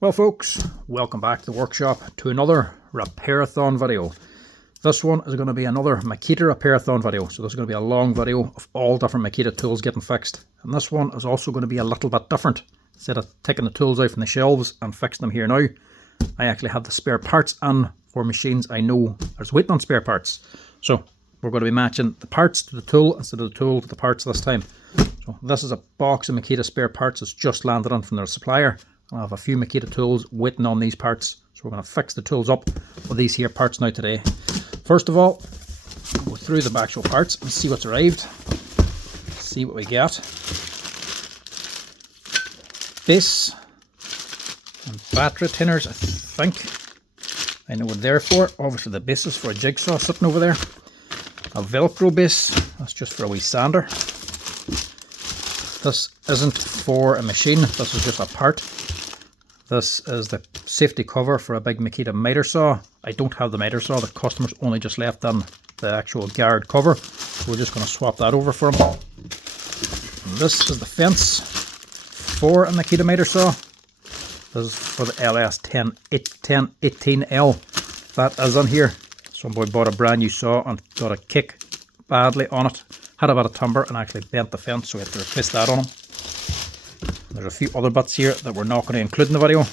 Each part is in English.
Well folks, welcome back to the workshop to another Repairathon video. This one is going to be another Makita Repairathon video. So this is going to be a long video of all different Makita tools getting fixed. And this one is also going to be a little bit different. Instead of taking the tools out from the shelves and fixing them here now, I actually have the spare parts in for machines I know there's waiting on spare parts. So we're going to be matching the parts to the tool instead of the tool to the parts this time. So this is a box of Makita spare parts that's just landed on from their supplier. I have a few Makita tools waiting on these parts, so we're going to fix the tools up with these here parts now today. First of all, we'll go through the actual parts and see what's arrived. See what we get. Base and battery tinners, I think. I know what they're for. Obviously the base is for a jigsaw sitting over there. A Velcro base, that's just for a wee sander. This isn't for a machine, this is just a part. This is the safety cover for a big Makita miter saw. I don't have the miter saw, the customer's only just left on the actual guard cover. So we're just going to swap that over for him. And this is the fence for a Makita miter saw. This is for the LS1018L. That is on here. Some boy bought a brand new saw and got a kick badly on it. Had a bit of timber and actually bent the fence, so we had to replace that on him. There's a few other bits here that we're not going to include in the video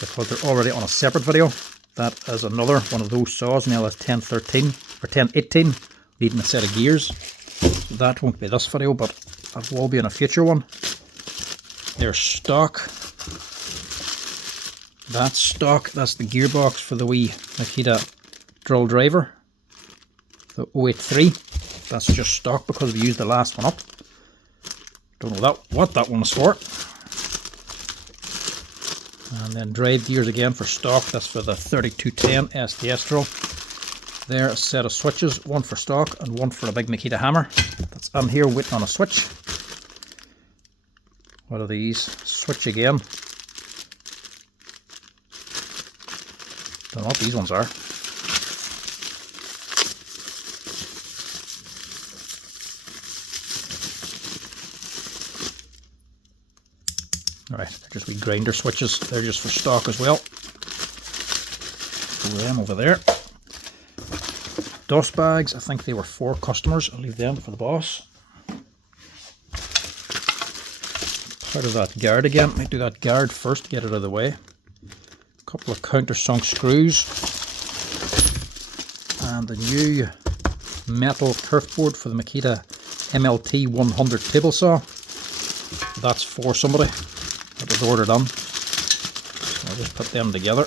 because they're already on a separate video. That is another one of those saws, an LS1013 or 1018, needing a set of gears. So that won't be this video, but it will be in a future one. There's stock. That's stock. That's the gearbox for the wee Makita drill driver, the 083. That's just stock because we used the last one up. Don't know what that one was for. And then drive gears again for stock. That's for the 3210 SDS drill. There, a set of switches, one for stock and one for a big Makita hammer. That's in here waiting on a switch. What are these? Switch again. Don't know what these ones are. Alright, they're just wee grinder switches. They're just for stock as well. Throw them over there. Dust bags, I think they were for customers. I'll leave them for the boss. Part of that guard again. Might do that guard first to get it out of the way. A couple of countersunk screws. And a new metal turf board for the Makita MLT 100 table saw. That's for somebody. That was ordered on. So I'll just put them together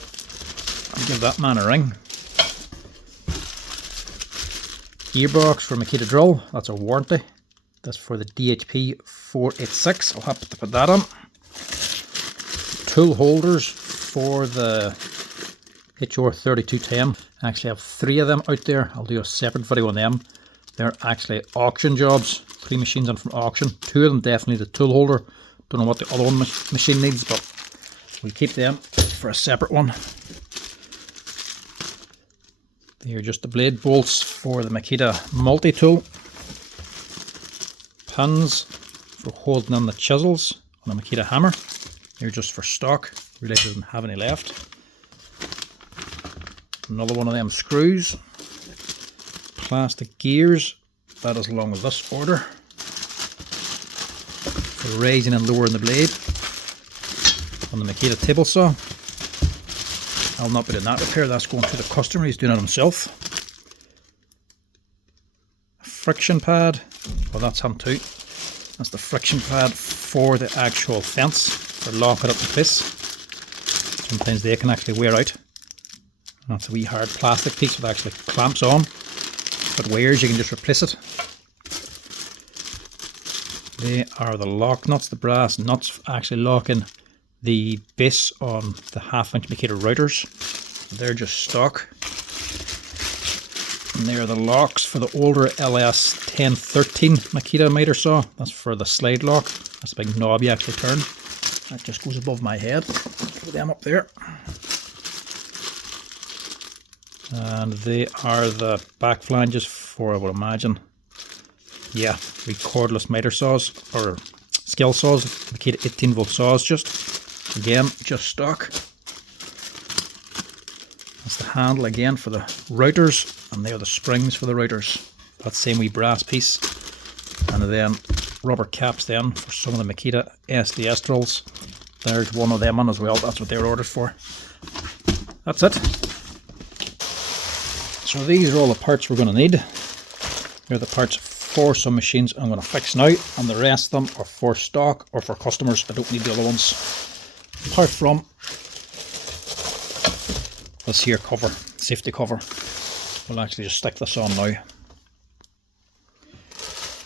and give that man a ring. Gearbox for Makita Drill, that's a warranty. That's for the DHP486, I'll have to put that on. Tool holders for the HR3210. I actually have 3 of them out there. I'll do a separate video on them. They're actually auction jobs. 3 machines in from auction. 2 of them definitely the tool holder. Don't know what the other one machine needs, but we'll keep them for a separate one. They're just the blade bolts for the Makita Multi tool. Pins for holding on the chisels on the Makita hammer. They're just for stock. Really doesn't have any left. Another one of them screws. Plastic gears. That is along with this order. For raising and lowering the blade on the Makita table saw. I'll not be doing that repair, that's going to the customer, he's doing it himself. A friction pad, well that's him too. That's the friction pad for the actual fence, for locking it up in place. Sometimes they can actually wear out. That's a wee hard plastic piece that actually clamps on. If it wears, you can just replace it. They are the lock nuts, the brass nuts actually locking the base on the 1/2" Makita routers. They're just stock. And they're the locks for the older LS1013 Makita miter saw. That's for the slide lock. That's a big knob you actually turn. That just goes above my head. Put them up there. And they are the back flanges for, I would imagine, yeah, cordless miter saws, or skill saws, Makita 18-volt saws, just stock. That's the handle again for the routers, and there are the springs for the routers. That same wee brass piece, and then rubber caps then for some of the Makita SDS drills. There's one of them on as well. That's what they're ordered for. That's it. So these are all the parts we're going to need. They're the parts for some machines I'm going to fix now, and the rest of them are for stock or for customers. I don't need the other ones. Apart from this here cover, safety cover. We'll actually just stick this on now.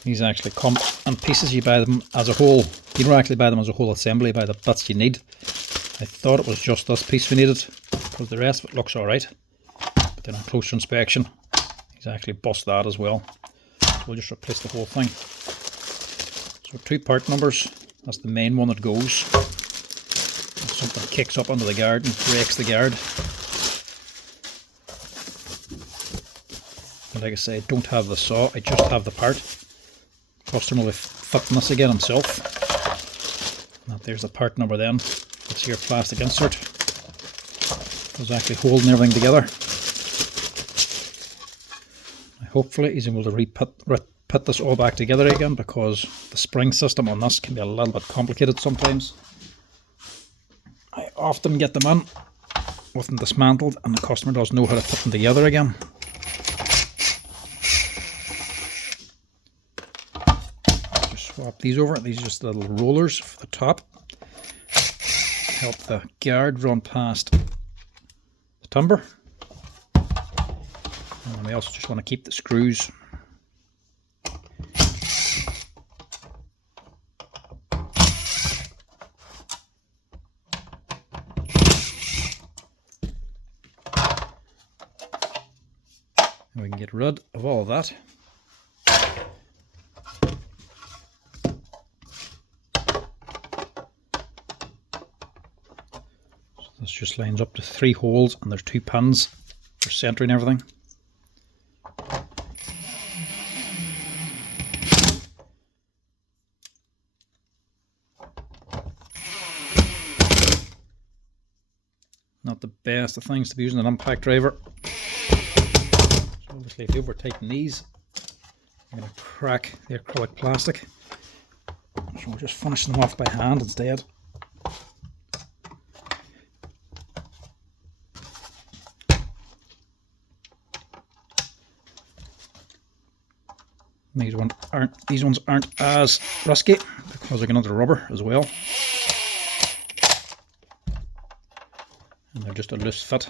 These actually come in pieces. You buy them as a whole. You don't actually buy them as a whole assembly, you buy the bits you need. I thought it was just this piece we needed, because the rest of it looks alright. But then on closer inspection, he's actually bust that as well. So we'll just replace the whole thing. So 2 part numbers, that's the main one that goes. If something kicks up under the guard and breaks the guard. And like I say, I don't have the saw, I just have the part. Customer will be fitting this again himself. And there's the part number then. It's here plastic insert. It's actually holding everything together. Hopefully he's able to put this all back together again, because the spring system on this can be a little bit complicated sometimes. I often get them in with them dismantled, and the customer doesn't know how to put them together again. Swap these over. These are just little rollers for the top. Help the guard run past the timber. And we also just want to keep the screws. And we can get rid of all of that. This just lines up to 3 holes, and there's 2 pins for centering everything. Not the best of things to be using an impact driver. So obviously if you over tighten these, you're going to crack the acrylic plastic. So we'll just finish them off by hand instead. These ones aren't as risky because they're going under rubber as well, and they're just a loose fit.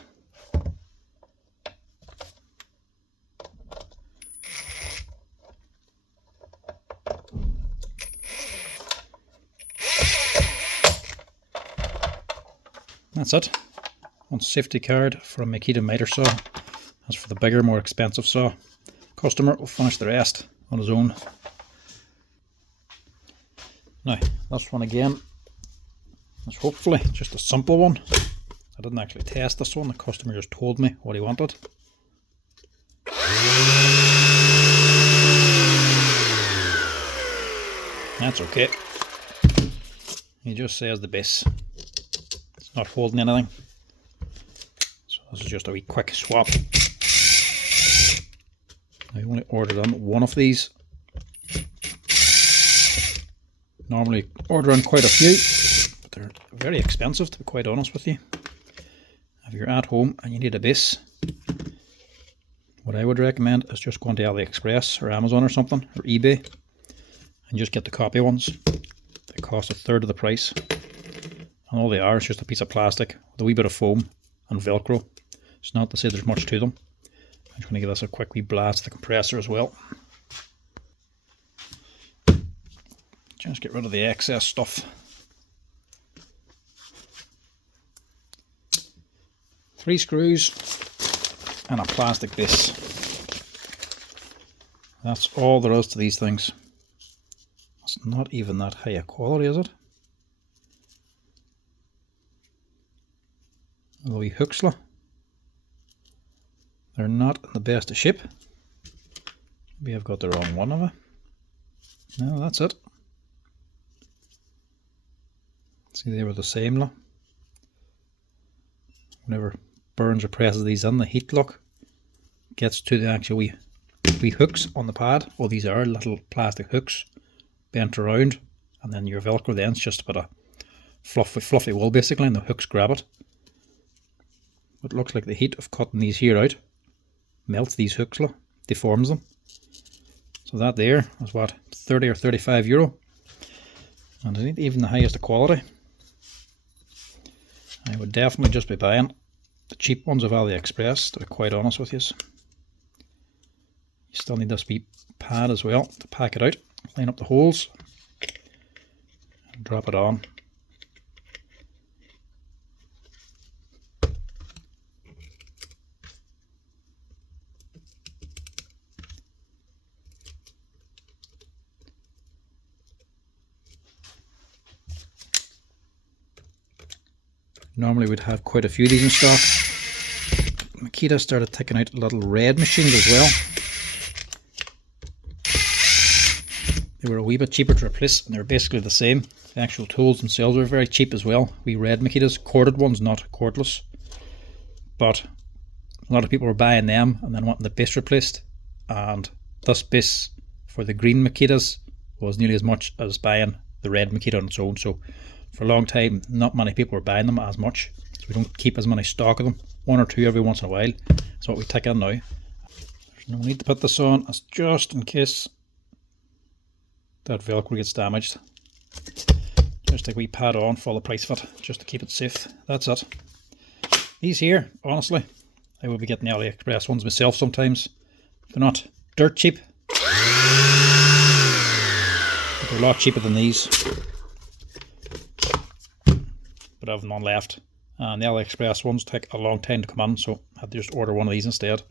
That's it. One safety card for a Makita miter saw. That's for the bigger, more expensive saw. Customer will finish the rest on his own. Now, this one again is hopefully just a simple one. I didn't actually test this one, the customer just told me what he wanted. That's okay. He just says the base. It's not holding anything. So this is just a wee quick swap. I only ordered on one of these. Normally order on quite a few, but they're very expensive, to be quite honest with you. If you're at home and you need a base, what I would recommend is just going to AliExpress or Amazon or something, or eBay, and just get the copy ones. They cost 1/3 of the price, and all they are is just a piece of plastic with a wee bit of foam and Velcro. It's not to say there's much to them. I'm just going to give this a quick wee blast, the compressor as well. Just get rid of the excess stuff. 3 screws and a plastic base. That's all there is to these things. It's not even that high a quality, is it? A wee hooksla. They're not in the best of shape. Maybe I've got the wrong one of it. No, that's it. See, they were the same, look. Whenever burns or presses these in, the heat, look, gets to the actual wee hooks on the pad. Well, these are little plastic hooks bent around, and then your Velcro then is just a bit of fluffy wool basically, and the hooks grab it. It looks like the heat of cutting these here out melts these hooks, look, deforms them. So that there is what, 30 or 35 euro, and it ain't even the highest of quality. I would definitely just be buying the cheap ones of AliExpress, to be quite honest with you. You still need this wee pad as well to pack it out, line up the holes, and drop it on. Normally we'd have quite a few of these in stock. Makita started taking out little red machines as well. They were a wee bit cheaper to replace, and they were basically the same. The actual tools themselves were very cheap as well. We red Makitas, corded ones, not cordless. But a lot of people were buying them and then wanting the base replaced. And this base for the green Makitas was nearly as much as buying the red Makita on its own. So for a long time, not many people were buying them as much. So we don't keep as many stock of them. One or two every once in a while. That's what we take in now. There's no need to put this on. It's just in case that Velcro gets damaged. Just a wee pad on, full price of it, just to keep it safe. That's it. These here, honestly, I will be getting the AliExpress ones myself sometimes. They're not dirt cheap, but they're a lot cheaper than these. But I have none left, and the AliExpress ones take a long time to come in, so I had to just order one of these instead.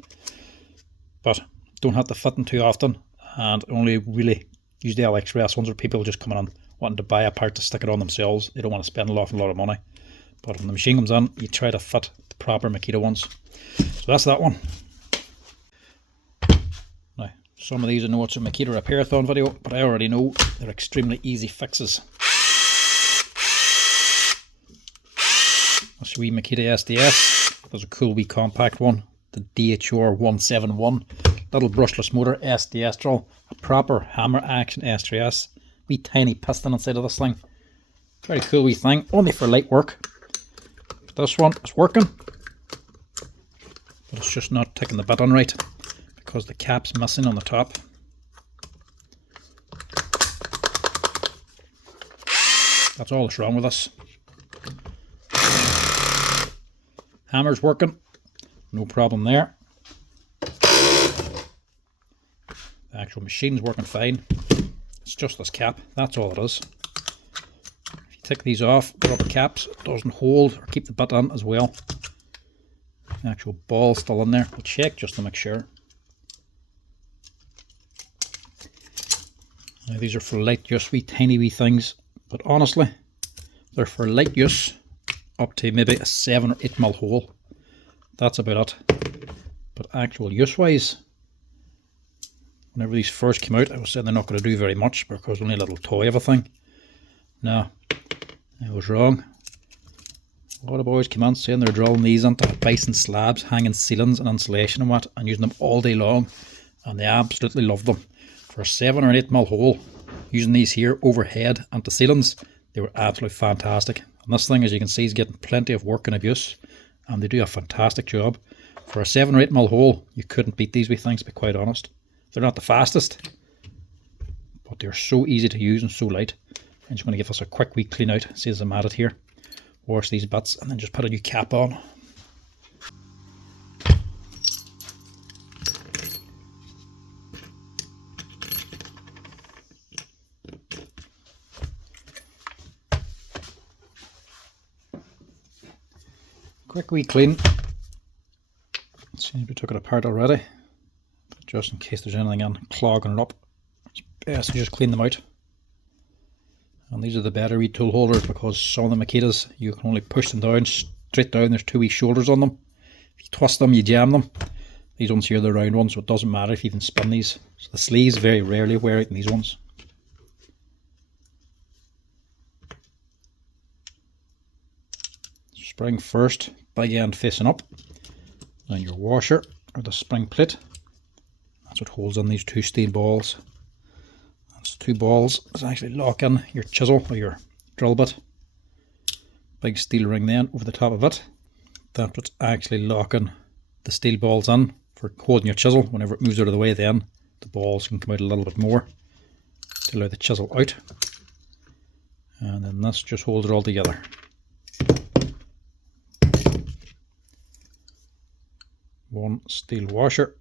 But don't have to fit them too often, and only really use the AliExpress ones where people just coming in wanting to buy a part to stick it on themselves. They don't want to spend a lot of money. But when the machine comes in, you try to fit the proper Makita ones. So that's that one. Now, some of these I know it's a Makita Repairathon video, but I already know they're extremely easy fixes. That's a wee Makita SDS. There's a cool wee compact one, the DHR171. Little brushless motor SDS drill, a proper hammer action S3S, wee tiny piston inside of this thing. Very cool wee thing, only for light work. But this one is working, but it's just not taking the bit on right because the cap's missing on the top. That's all that's wrong with this. Hammer's working, no problem there. The actual machine's working fine. It's just this cap, that's all it is. If you take these off, the rubber caps, it doesn't hold or keep the bit on as well. The actual ball's still in there. We'll check just to make sure. Now these are for light use, wee tiny wee things, but honestly, they're for light use up to maybe a 7 or 8 mil hole. That's about it. But actual use wise, whenever these first came out, I was saying they're not going to do very much because only a little toy of a thing. No, I was wrong. A lot of boys came on saying they're drilling these into bison slabs, hanging ceilings and insulation and what, and using them all day long, and they absolutely love them. For a 7 or 8 mil hole, using these here overhead into ceilings, they were absolutely fantastic. And this thing, as you can see, is getting plenty of work and abuse, and they do a fantastic job. For a 7 or 8 mil hole, you couldn't beat these wee things, to be quite honest. They're not the fastest, but they're so easy to use and so light. I'm just going to give us a quick wee clean out, see as I'm at it here. Wash these bits and then just put a new cap on. Quick wee clean. Let's see if we took it apart already. But just in case there's anything in clogging it up, it's best to just clean them out. And these are the better wee tool holders because some of the Makitas, you can only push them down, straight down. There's two wee shoulders on them. If you twist them, you jam them. These ones here are the round ones, so it doesn't matter if you even spin these. So the sleeves very rarely wear out in these ones. spring first, big end facing up, then your washer or the spring plate. That's what holds on these two steel balls. That's two balls that actually lock in your chisel or your drill bit. Big steel ring then over the top of it. That's what's actually locking the steel balls in for holding your chisel. Whenever it moves out of the way, then the balls can come out a little bit more to allow the chisel out. And then this just holds it all together. One steel washer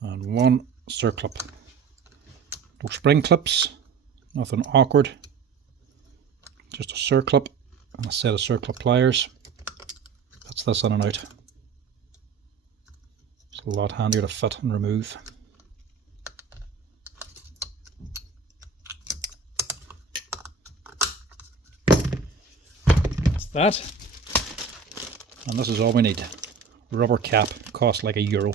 and one circlip. No spring clips, nothing awkward. Just a circlip and a set of circlip pliers. That's this in and out. It's a lot handier to fit and remove. That's that. And this is all we need. Rubber cap, costs like €1.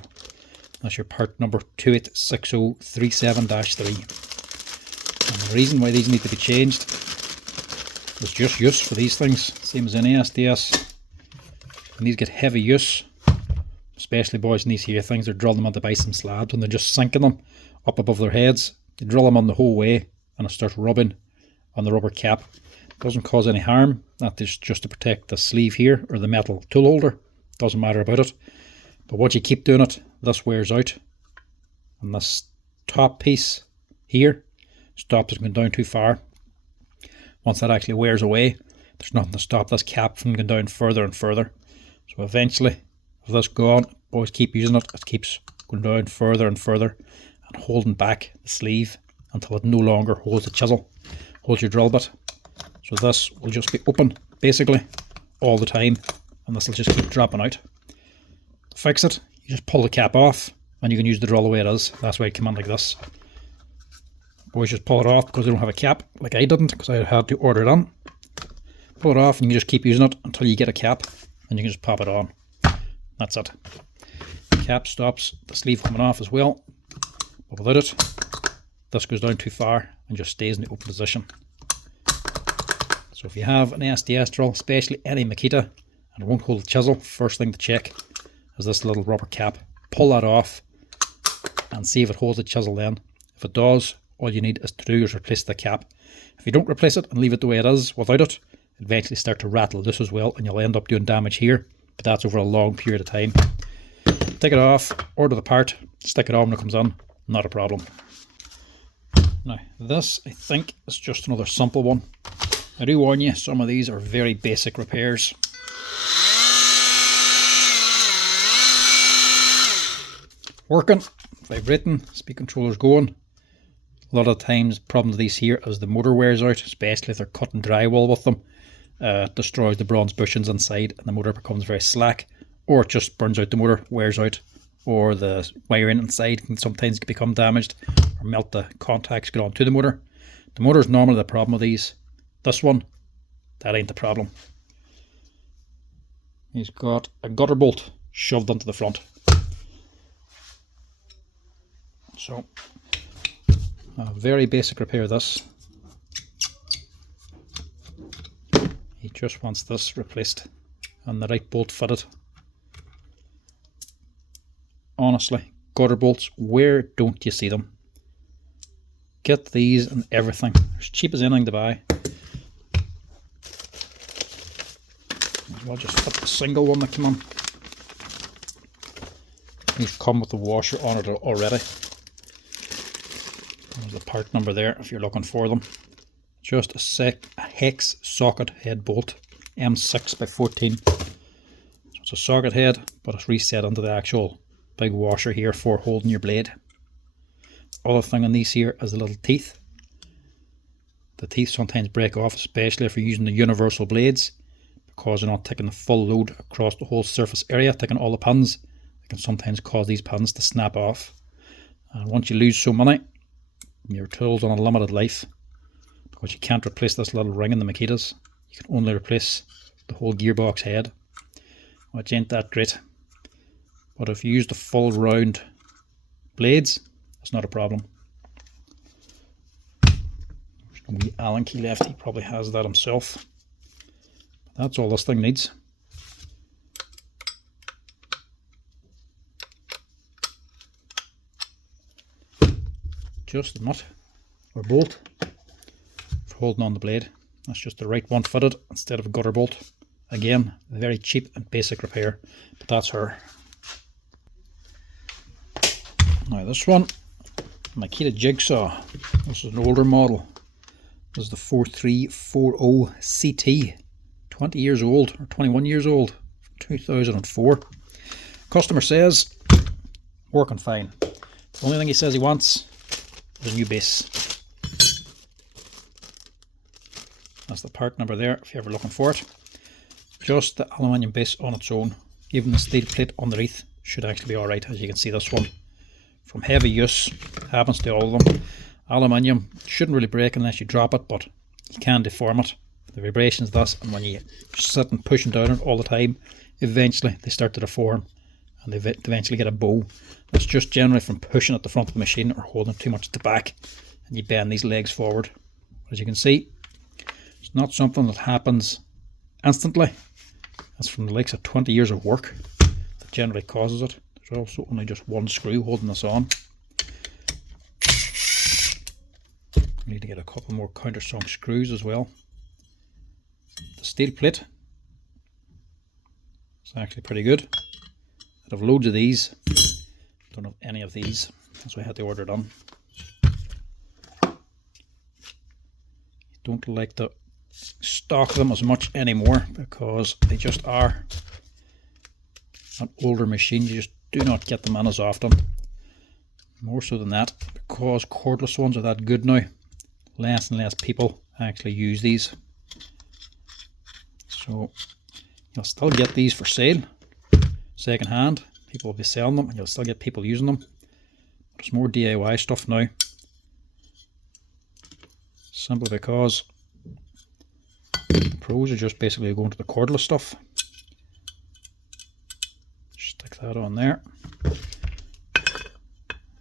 That's your part number 286037-3. And the reason why these need to be changed is just use for these things, same as any SDS. When these get heavy use, especially boys in these here things, they're drilling them onto by some slabs and they're just sinking them up above their heads. They drill them on the whole way and it starts rubbing on the rubber cap. It doesn't cause any harm. That is just to protect the sleeve here or the metal tool holder. Doesn't matter about it. But once you keep doing it, this wears out. And this top piece here stops it going down too far. Once that actually wears away, there's nothing to stop this cap from going down further and further. So eventually, if this goes on, boys keep using it, it keeps going down further and further and holding back the sleeve until it no longer holds the chisel, holds your drill bit. So this will just be open basically all the time and this will just keep dropping out. To fix it, you just pull the cap off and you can use the drill the way it is. That's why it came in like this. Boys just pull it off because they don't have a cap, like I didn't because I had to order it on. Pull it off and you can just keep using it until you get a cap and you can just pop it on. That's it. The cap stops the sleeve coming off as well, but without it, this goes down too far and just stays in the open position. So if you have an SDS drill, especially any Makita, and it won't hold the chisel, first thing to check is this little rubber cap. Pull that off and see if it holds the chisel then. If it does, all you need is to do is replace the cap. If you don't replace it and leave it the way it is without it, it'll eventually start to rattle this as well and you'll end up doing damage here, but that's over a long period of time. Take it off, order the part, stick it on when it comes on, not a problem. Now this I think is just another simple one. I do warn you, some of these are very basic repairs. Working, vibrating, speed controller's going. A lot of times the problem with these here is the motor wears out, especially if they're cutting drywall with them. It destroys the bronze bushings inside and the motor becomes very slack, or it just burns out the motor, wears out, or the wiring inside can sometimes become damaged or melt the contacts get onto the motor. The motor is normally the problem with these. This one, that ain't the problem. He's got a gutter bolt shoved onto the front. So, a very basic repair this. He just wants this replaced and the right bolt fitted. Honestly, gutter bolts, where don't you see them? Get these and everything. They're as cheap as anything to buy. Might as well just fit the single one that came on. These come with the washer on it already. There's the part number there if you're looking for them. Just a hex socket head bolt, M6x14. So it's a socket head, but it's reset into the actual big washer here for holding your blade. Other thing on these here is the little teeth. The teeth sometimes break off, especially if you're using the universal blades, because they're not taking the full load across the whole surface area, taking all the pins. It can sometimes cause these pins to snap off. And once you lose so many, your tool's on a limited life, because you can't replace this little ring in the Makitas. You can only replace the whole gearbox head, which ain't that great. But if you use the full round blades, it's not a problem. There's a wee Allen key left, he probably has that himself. That's all this thing needs. Just a nut or bolt for holding on the blade. That's just the right one fitted instead of a gutter bolt. Again, very cheap and basic repair, but that's her. Now this one, Makita Jigsaw. This is an older model. This is the 4340CT. 20 years old, or 21 years old, from 2004. Customer says, working fine. The only thing he says he wants is a new base. That's the part number there, if you're ever looking for it. Just the aluminium base on its own. Even the steel plate underneath should actually be alright. As you can see, this one, from heavy use, happens to all of them. Aluminium shouldn't really break unless you drop it, but you can deform it. The vibrations thus, and when you sit and pushing down it all the time, eventually they start to deform and they eventually get a bow. It's just generally from pushing at the front of the machine or holding too much at the back, and you bend these legs forward. As you can see, it's not something that happens instantly. That's from the likes of 20 years of work that generally causes it. There's also only just one screw holding this on. We need to get a couple more countersunk screws as well. The steel plate is actually pretty good. I have loads of these. Don't have any of these, that's why I had to order them. Don't like to stock them as much anymore because they just are an older machine. You just do not get them in as often. More so than that, because cordless ones are that good now, less and less people actually use these. So you'll still get these for sale, second hand. People will be selling them and you'll still get people using them. But it's more DIY stuff now, simply because pros are just basically going to the cordless stuff. Stick that on there.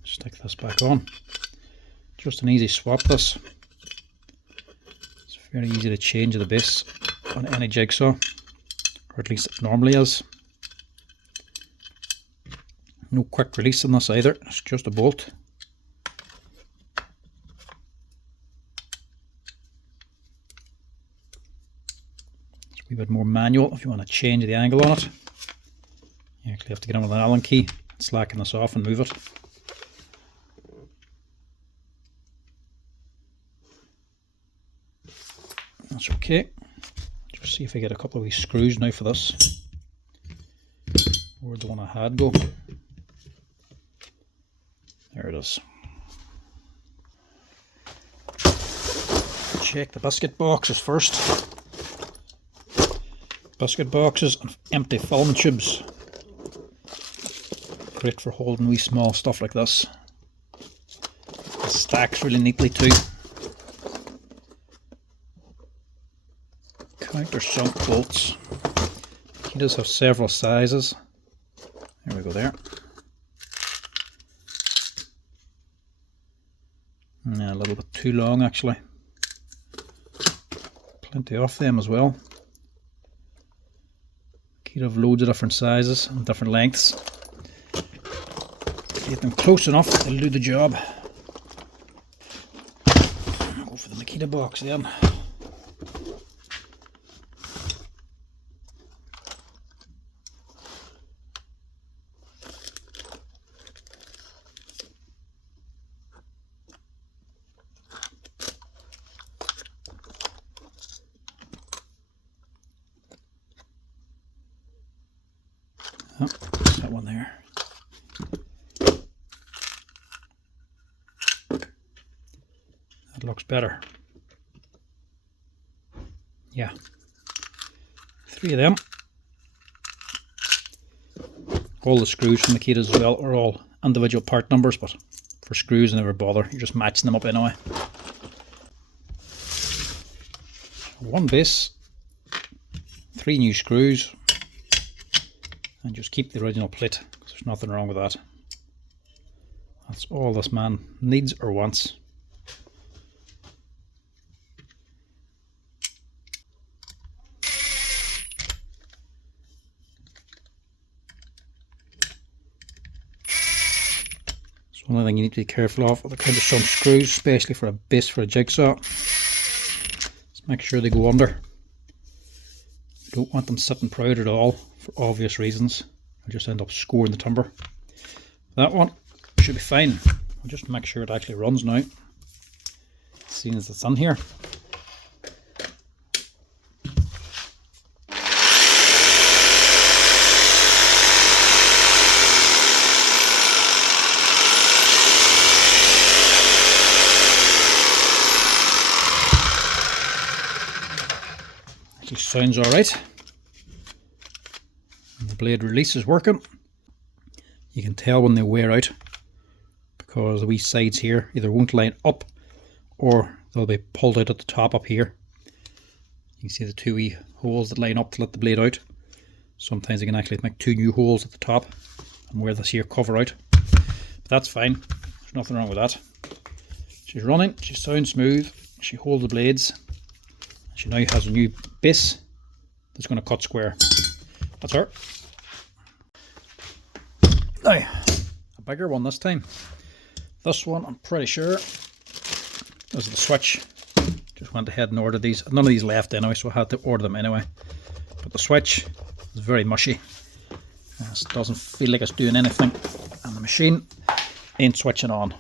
Stick this back on. Just an easy swap this. It's very easy to change the base on any jigsaw, or at least it normally is. No quick release on this either, it's just a bolt. It's a wee bit more manual if you want to change the angle on it. You actually have to get in with an Allen key, slacken this off and move it. That's okay. Just see if I get a couple of these screws now for this. Where'd the one I had go? There it is. Check the biscuit boxes first. Biscuit boxes and empty film tubes. Great for holding wee small stuff like this. It stacks really neatly too. Countersunk bolts. He does have several sizes. There we go there. Yeah, a little bit too long actually. Plenty of them as well. You'd have loads of different sizes and different lengths. Get them close enough, they'll do the job. Go for the Makita box then. Oh, that one there. That looks better. Yeah. 3 of them. All the screws from Makita as well are all individual part numbers, but for screws I never bother. You're just matching them up anyway. 1 base, 3 new screws, and just keep the original plate because there's nothing wrong with that. That's all this man needs or wants. So one thing you need to be careful of are the kind of some screws, especially for a base for a jigsaw. Just make sure they go under. You don't want them sitting proud at all for obvious reasons. You'll just end up scoring the timber. That one should be fine. I'll just make sure it actually runs now, seeing as it's in here. Actually sounds alright. The blade release is working. You can tell when they wear out because the wee sides here either won't line up or they'll be pulled out at the top up here. You can see the two wee holes that line up to let the blade out. Sometimes you can actually make two new holes at the top and wear this here cover out. But that's fine. There's nothing wrong with that. She's running. She sounds smooth. She holds the blades. She now has a new base that's going to cut square. That's her. Now, a bigger one this time. This one, I'm pretty sure, is the switch. Just went ahead and ordered these. None of these left anyway, so I had to order them anyway. But the switch is very mushy. It doesn't feel like it's doing anything. And the machine ain't switching on.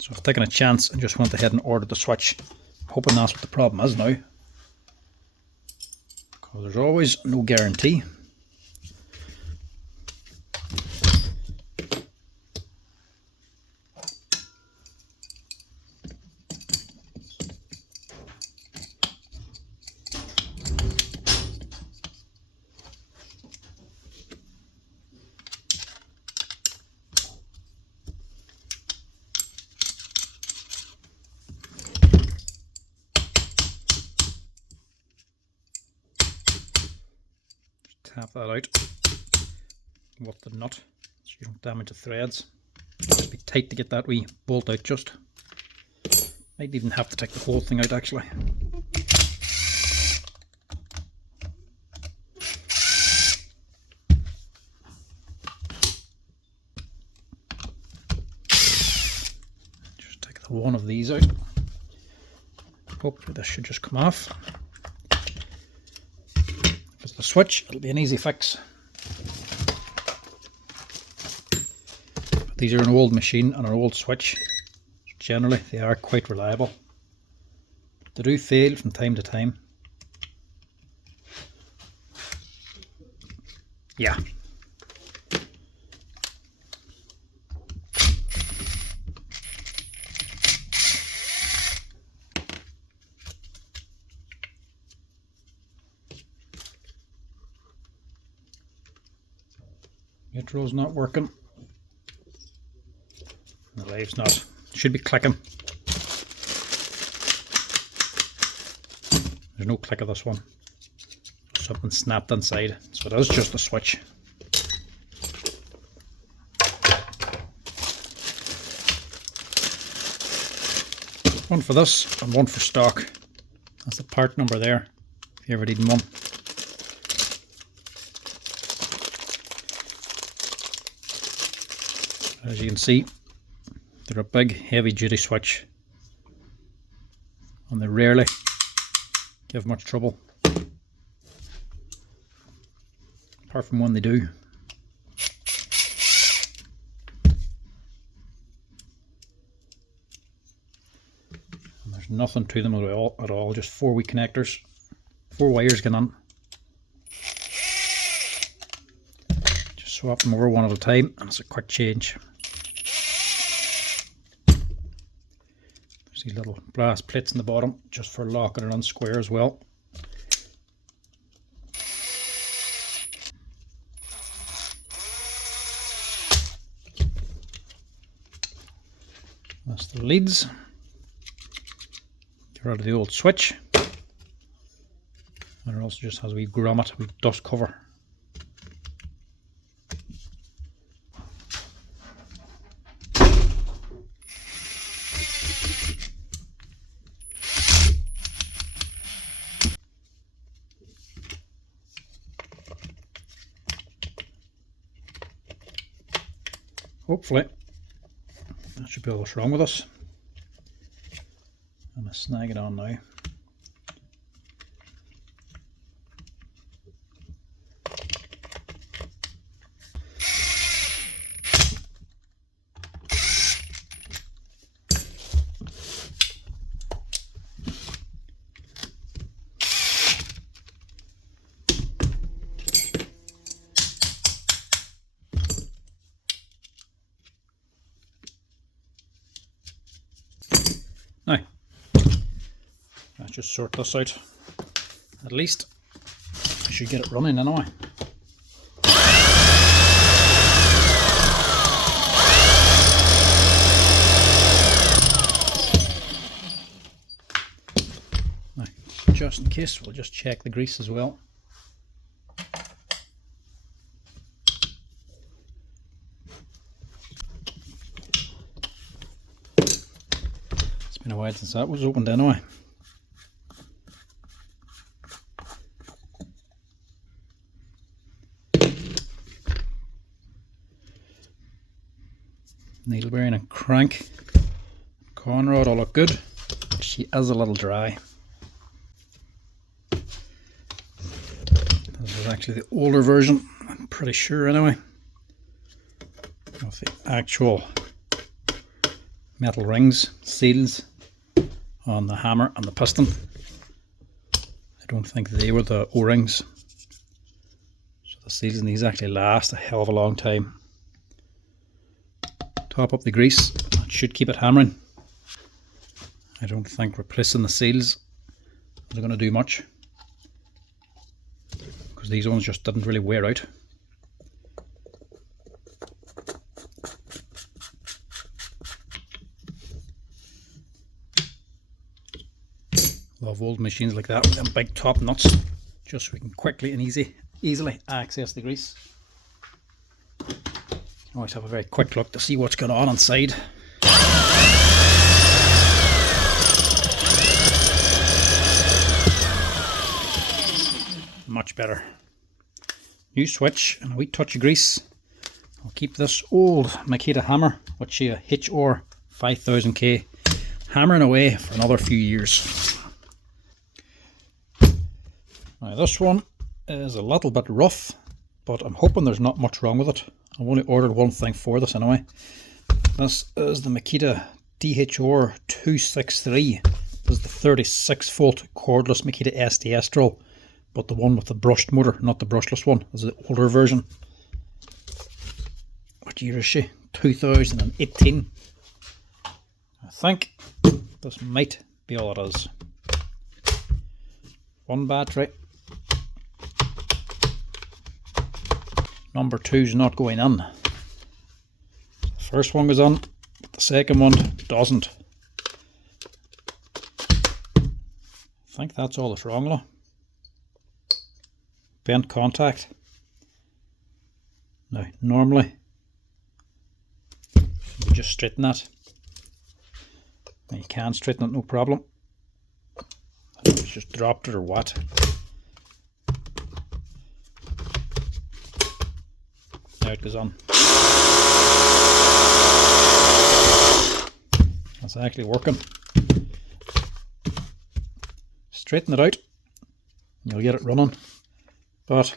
So I've taken a chance and just went ahead and ordered the switch. I'm hoping that's what the problem is now. Because there's always no guarantee. Tap that out with the nut so you don't damage the threads. Just be tight to get that wee bolt out just. Might even have to take the whole thing out actually. Just take the one of these out. Hopefully this should just come off. The switch, it'll be an easy fix. But these are an old machine and an old switch. Generally, they are quite reliable. They do fail from time to time. Yeah. Nitro's not working. The live's not. Should be clicking. There's no click of this one. Something snapped inside. So it is just a switch. One for this and one for stock. That's the part number there, if you ever need one. As you can see, they're a big heavy duty switch and they rarely give much trouble, apart from when they do. And there's nothing to them at all, just 4 wee connectors, 4 wires going on. Just swap them over one at a time and it's a quick change. These little brass plates in the bottom just for locking it on square as well. That's the leads. Get rid of the old switch. And it also just has a wee grommet with dust cover. hopefully that should be all that's wrong with us. I'm going to snag it on now. Now, let's just sort this out. At least I should get it running anyway. Now, just in case, we'll just check the grease as well. Been a while since that was opened anyway. Needle bearing and crank, corn rod all look good. She is a little dry. This is actually the older version, I'm pretty sure anyway, of the actual metal rings, seals on the hammer and the piston. I don't think they were the O-rings. So the seals in these actually last a hell of a long time. Top up the grease, that should keep it hammering. I don't think replacing the seals is going to do much, because these ones just didn't really wear out. Love old machines like that with them big top nuts, just so we can quickly and easily access the grease. Always have a very quick look to see what's going on inside. Much better. New switch and a wee touch of grease. I'll keep this old Makita hammer, which is a HR5000K, hammering away for another few years. Now this one is a little bit rough, but I'm hoping there's not much wrong with it. I've only ordered one thing for this anyway. This is the Makita DHR263. This is the 36 volt cordless Makita SDS drill, but the one with the brushed motor, not the brushless one. This is the older version. What year is she? 2018. I think this might be all it is. One battery. Number 2's not going in. The first one goes on, but the second one doesn't. I think that's all that's wrong though. Bent contact. Now, normally, you just straighten that. Now you can straighten it, no problem. I don't know if it's just dropped it or what. Now it goes on. That's actually working. Straighten it out, and you'll get it running. But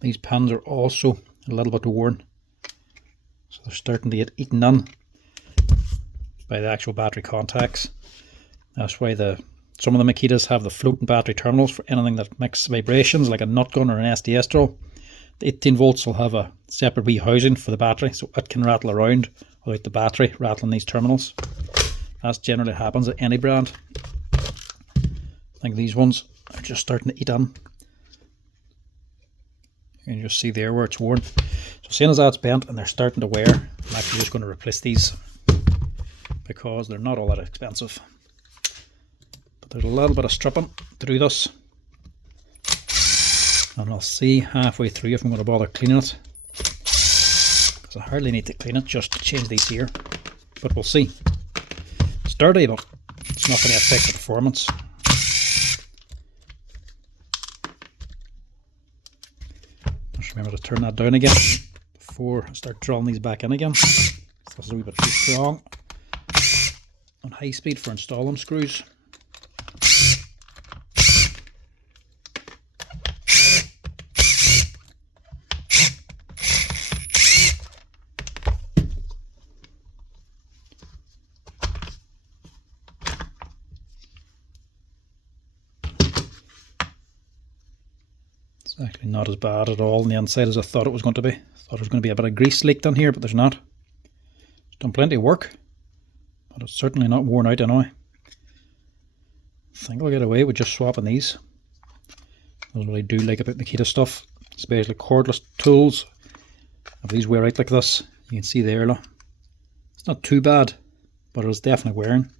these pins are also a little bit worn, so they're starting to get eaten in by the actual battery contacts. That's why some of the Makitas have the floating battery terminals for anything that makes vibrations, like a nut gun or an SDS drill. The 18 volts will have a separate wee housing for the battery, so it can rattle around without the battery rattling these terminals. That generally happens at any brand. I think these ones are just starting to eat in. You can just see there where it's worn. So seeing as that's bent and they're starting to wear, I'm actually just going to replace these because they're not all that expensive. But there's a little bit of stripping to do this, and I'll see halfway through if I'm going to bother cleaning it, because I hardly need to clean it just to change these here, but we'll see. It's dirty, but it's not going to affect the performance. Remember to turn that down again before I start drilling these back in again. This is a wee bit too strong on high speed for installing screws. It's actually not as bad at all on the inside as I thought it was going to be. I thought there was going to be a bit of grease leaked in here, but there's not. It's done plenty of work, but it's certainly not worn out anyway. I think I'll get away with just swapping these. That's what I do like about Makita stuff, especially cordless tools. If these wear out like this, you can see there, look. It's not too bad, but it's definitely wearing.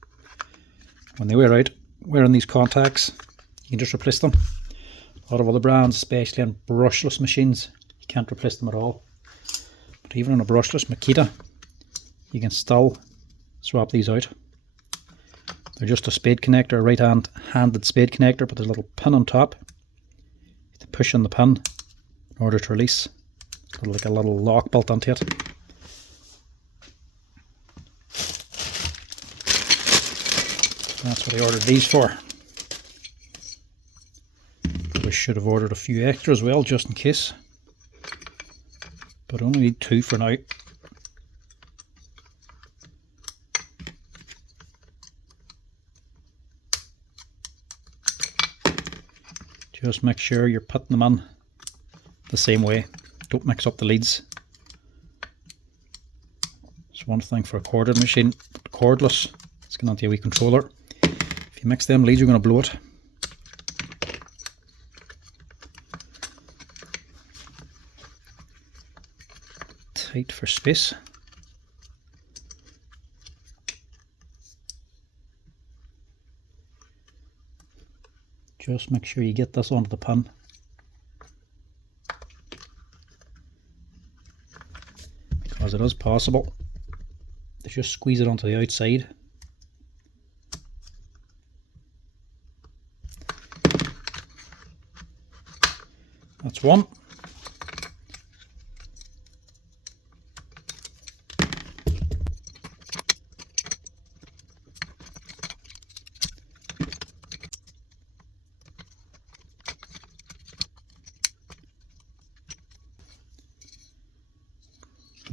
When they wear out, wearing these contacts, you can just replace them. A lot of other brands, especially on brushless machines, you can't replace them at all. But even on a brushless Makita, you can still swap these out. They're just a spade connector, a right-handed spade connector, but there's a little pin on top. You have to push in the pin in order to release. It's got like a little lock built onto it. That's what I ordered these for. I should have ordered a few extra as well, just in case. But I only need 2 for now. Just make sure you're putting them in the same way. Don't mix up the leads. It's one thing for a corded machine, but cordless, it's going onto a wee controller. If you mix them leads, you're going to blow it. Tight for space. Just make sure you get this onto the pin. Because it is possible to just squeeze it onto the outside. That's one.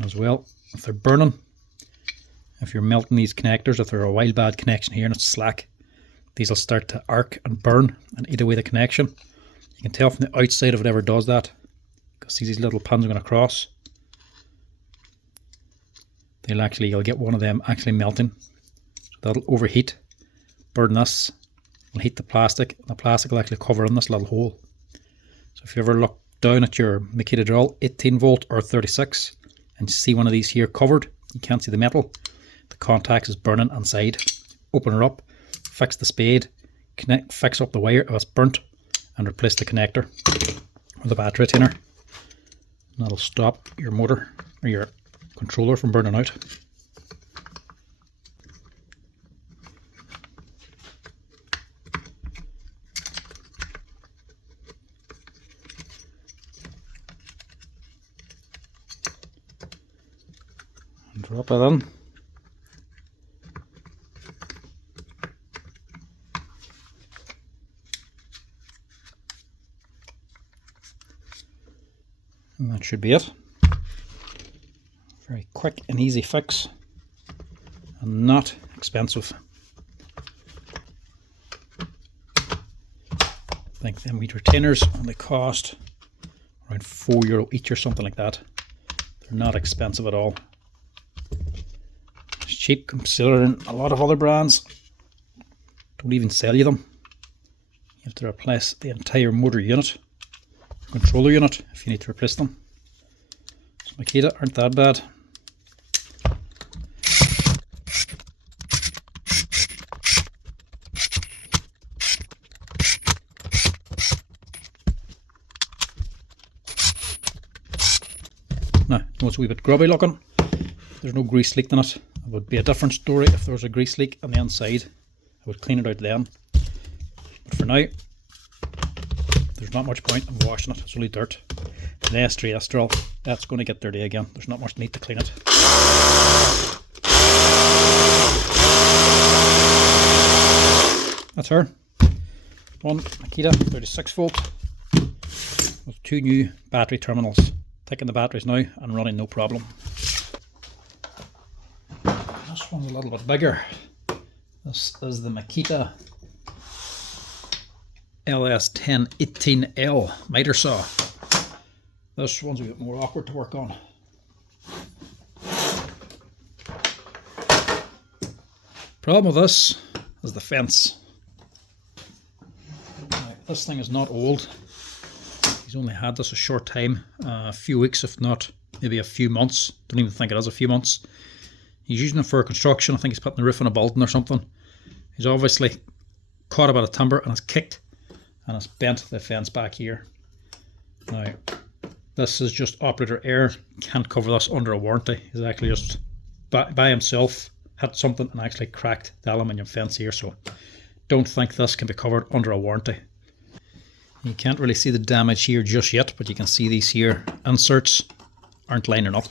As well, if they're burning, if you're melting these connectors, if they're a wild bad connection here and it's slack, these will start to arc and burn and eat away the connection. You can tell from the outside if it ever does that, because see these little pins are going to cross. You'll get one of them actually melting. So that'll overheat, burn this, will heat the plastic, and the plastic will actually cover in this little hole. So if you ever look down at your Makita drill, 18 volt or 36, and you see one of these here covered, you can't see the metal, the contacts is burning inside. Open her up, fix the spade, fix up the wire if it's burnt, and replace the connector with a battery retainer. And that'll stop your motor or your controller from burning out. Drop it in. And that should be it. Very quick and easy fix and not expensive. I think them wee retainers only cost around €4 each or something like that. They're not expensive at all. It's cheap considering a lot of other brands don't even sell you them. You have to replace the entire motor unit, controller unit, if you need to replace them. So Makita aren't that bad. Now, it's a wee bit grubby looking. There's no grease leak in it. It would be a different story if there was a grease leak on the inside. I would clean it out then. But for now, there's not much point in washing it. It's only dirt. an S3S drill, that's going to get dirty again. There's not much need to clean it. That's her. One Makita 36 volt with 2 new battery terminals. Taking the batteries now and running no problem. This one's a little bit bigger. This is the Makita LS1018L miter saw. This one's a bit more awkward to work on. Problem with this is the fence. Now, this thing is not old. He's only had this a short time, a few weeks, if not maybe a few months. Don't even think it is a few months. He's using it for construction. I think he's putting the roof on a building or something. He's obviously caught a bit of timber and has kicked and has bent the fence back here. Now, this is just operator error. Can't cover this under a warranty. He's actually just by himself hit something and actually cracked the aluminium fence here. So don't think this can be covered under a warranty. You can't really see the damage here just yet, but you can see these here inserts aren't lining up.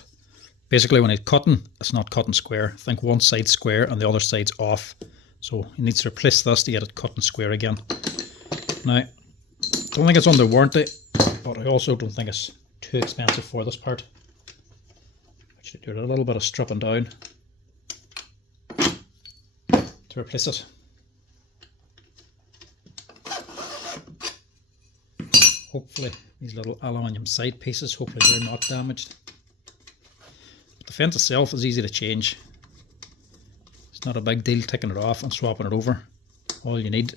Basically, when he's cutting, it's not cutting square. I think one side's square and the other side's off. So he needs to replace this to get it cutting square again. Now, I don't think it's under warranty, but I also don't think it's too expensive for this part. Actually, do a little bit of stripping down to replace it. Hopefully these little aluminium side pieces, hopefully they're not damaged. But the fence itself is easy to change. It's not a big deal taking it off and swapping it over. All you need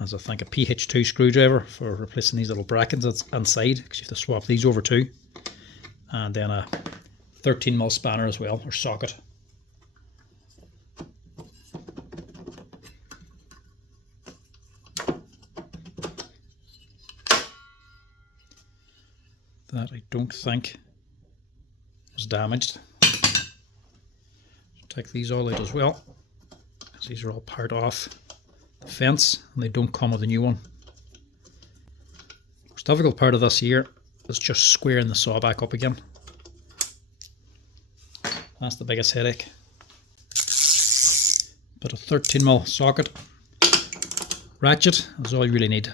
is, I think, a PH2 screwdriver for replacing these little brackets inside, because you have to swap these over too. And then a 13mm spanner as well, or socket. That I don't think was damaged. Take these all out as well, because these are all part off the fence and they don't come with a new one. The most difficult part of this here is just squaring the saw back up again. That's the biggest headache. But a 13mm socket ratchet is all you really need.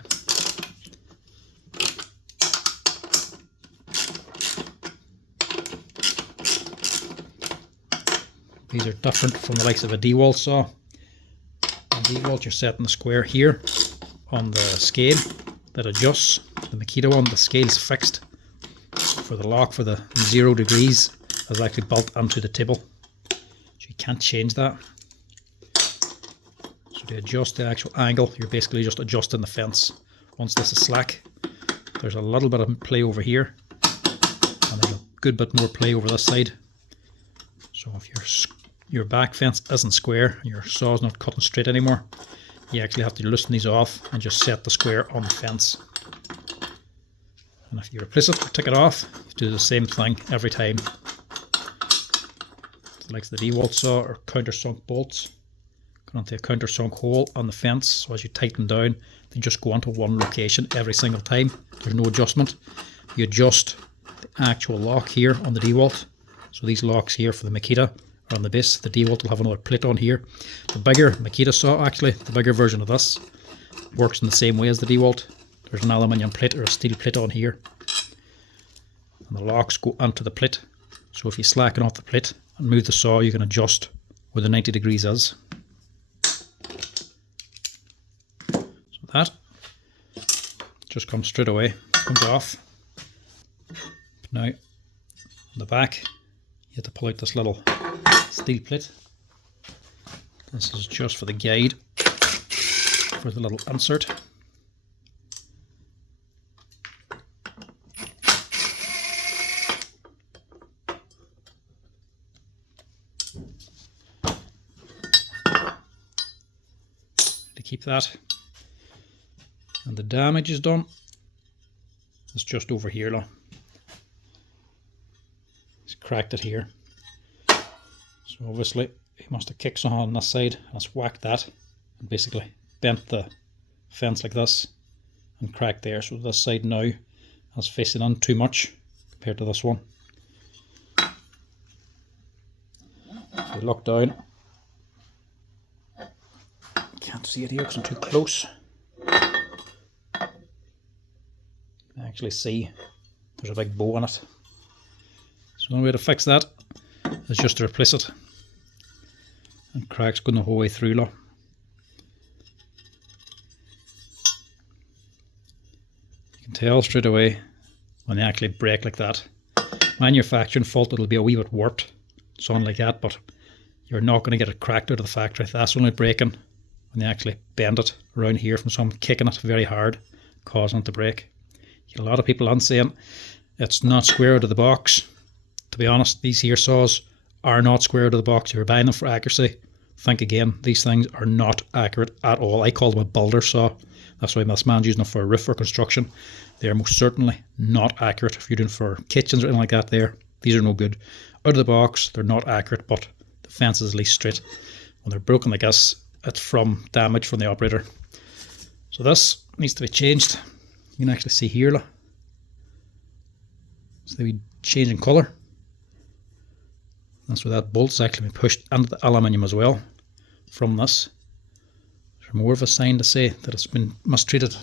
These are different from the likes of a DeWalt saw. On DeWalt, you're setting the square here on the scale that adjusts. The Makita one, the scale's fixed. For the lock, for the 0 degrees, is actually built onto the table. So you can't change that. So to adjust the actual angle, you're basically just adjusting the fence. Once this is slack, there's a little bit of play over here, and there's a good bit more play over this side. So if your back fence isn't square and your saw's not cutting straight anymore, you actually have to loosen these off and just set the square on the fence. And if you replace it or take it off, you do the same thing every time. So like the DeWalt saw or countersunk bolts, go onto a countersunk hole on the fence, so as you tighten down, they just go onto one location every single time. There's no adjustment. You adjust the actual lock here on the DeWalt. So these locks here for the Makita are on the base. The DeWalt will have another plate on here. The bigger Makita saw, actually, the bigger version of this, works in the same way as the DeWalt. There's an aluminium plate or a steel plate on here. And the locks go onto the plate. So if you slacken off the plate and move the saw, you can adjust where the 90 degrees is. So that just comes straight away, comes off. Now, on the back, you have to pull out this little steel plate. This is just for the guide for the little insert. To keep that. And the damage is done. It's just over here now. Cracked it here, so obviously he must have kicked something on this side and it's whacked that and basically bent the fence like this and cracked there. So this side now That's facing in too much compared to this one. So look down. Can't see it here because I'm too close. I actually see there's a big bow on it. So one way to fix that is just to replace it. And cracks going the whole way through. Look. You can tell straight away when they actually break like that. Manufacturing fault, it'll be a wee bit warped, something like that, but you're not going to get it cracked out of the factory. That's only breaking when they actually bend it around here from someone kicking it very hard, causing it to break. You get a lot of people on saying it's not square out of the box. To be honest, these here saws are not square out of the box. You're buying them for accuracy. Think again, these things are not accurate at all. I call them a builder saw. That's why this man's using them for a roof or construction. They are most certainly not accurate. If you're doing for kitchens or anything like that there, these are no good. Out of the box, they're not accurate, but the fence is at least straight. When they're broken like this, it's from damage from the operator. So this needs to be changed. You can actually see here, look. So they be changing colour. That's where that bolt's actually been pushed into the aluminium as well from this. There's more of a sign to say that it's been mistreated. So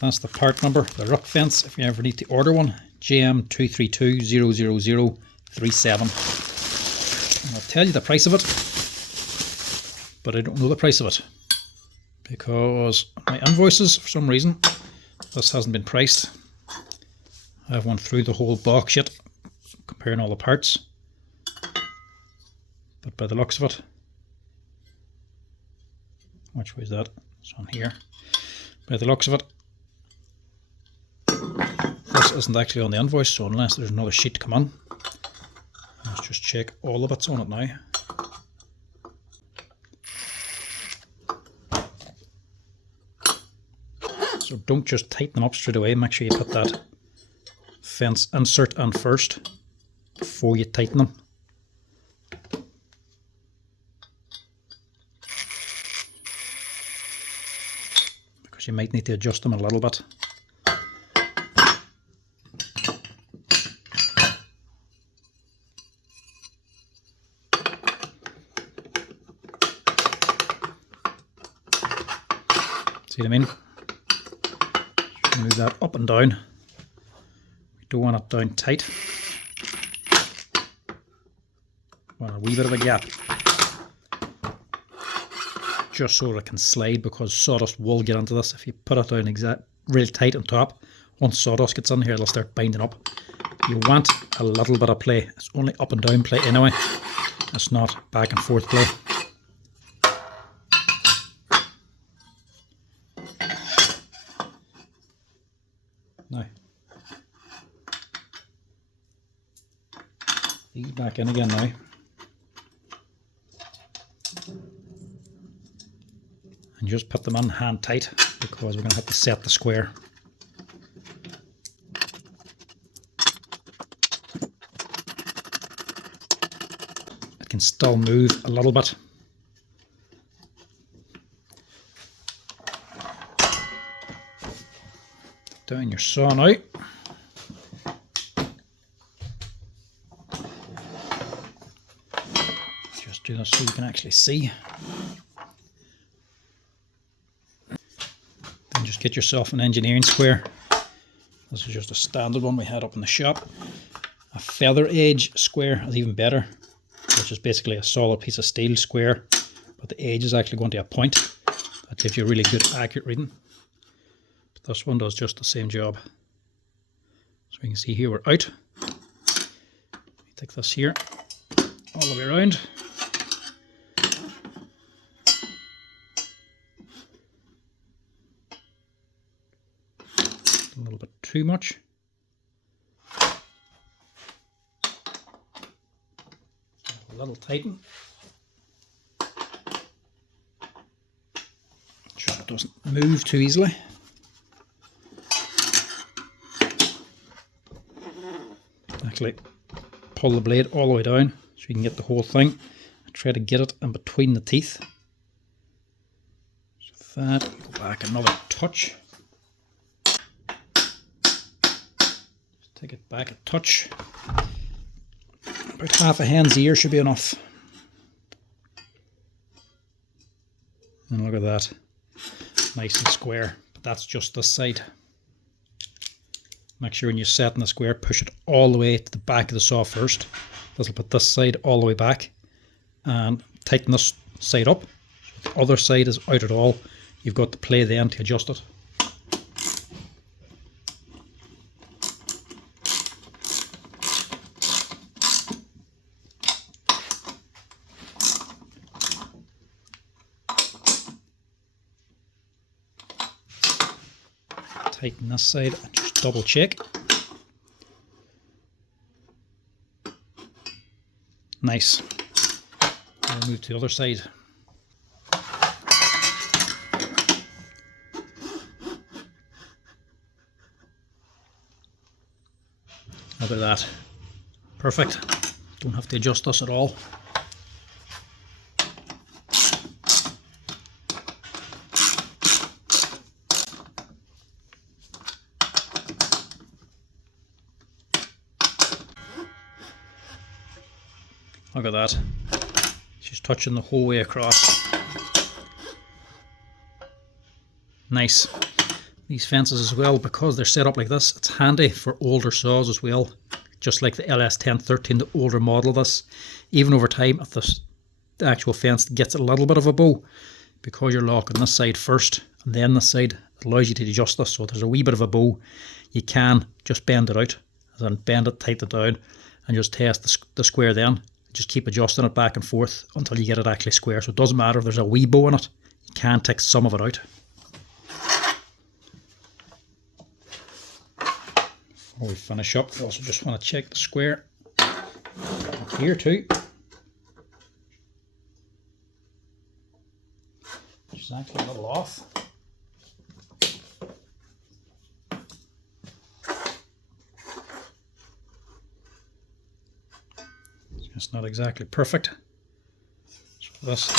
that's the part number, the rock fence, if you ever need to order one, JM2320037. And I'll tell you the price of it, but I don't know the price of it because my invoices, for some reason, this hasn't been priced. I've went through the whole box yet, comparing all the parts, but by the looks of it, which way is that? It's on here. By the looks of it, this isn't actually on the invoice, so unless there's another sheet to come on, let's just check all the bits on it now. So don't just tighten them up straight away, make sure you put that fence insert in first before you tighten them. Because you might need to adjust them a little bit. See what I mean? Move that up and down. We don't want it down tight. We want a wee bit of a gap. Just so it can slide, because sawdust will get into this. If you put it down real tight on top, once sawdust gets in here, it'll start binding up. You want a little bit of play. It's only up and down play anyway. It's not back and forth play. Now, these back in again now. And just put them on hand tight, because we're going to have to set the square. It can still move a little bit. Down your saw now. Just do this so you can actually see. Then just get yourself an engineering square. This is just a standard one we had up in the shop. A feather edge square is even better, which is basically a solid piece of steel square, but the edge is actually going to a point. That gives you a really good accurate reading. This one does just the same job. So you can see here we're out. Take this here all the way around. A little bit too much. A little tighten. Sure it doesn't move too easily. Actually pull the blade all the way down so you can get the whole thing. Try to get it in between the teeth. So that, go back another touch. Take it back a touch. About half a hand's ear should be enough. And look at that. Nice and square. But that's just this side. Make sure when you're setting the square, push it all the way to the back of the saw first. This will put this side all the way back. And tighten this side up. So the other side is out at all. You've got to play then to adjust it. Tighten this side and just double check. Nice. I'll move to the other side. Look at that. Perfect. Don't have to adjust this at all. Look at that. She's touching the whole way across. Nice. These fences as well, because they're set up like this, it's handy for older saws as well. Just like the LS1013, the older model of this. Even over time, if the actual fence gets a little bit of a bow, because you're locking this side first and then this side, it allows you to adjust this. So if there's a wee bit of a bow, you can just bend it out, and then bend it, tighten it down, and just test the square then. Just keep adjusting it back and forth until you get it actually square. So it doesn't matter if there's a wee bow in it, you can take some of it out. Before we finish up, we also just want to check the square here too. Which is actually a little off. It's not exactly perfect. So this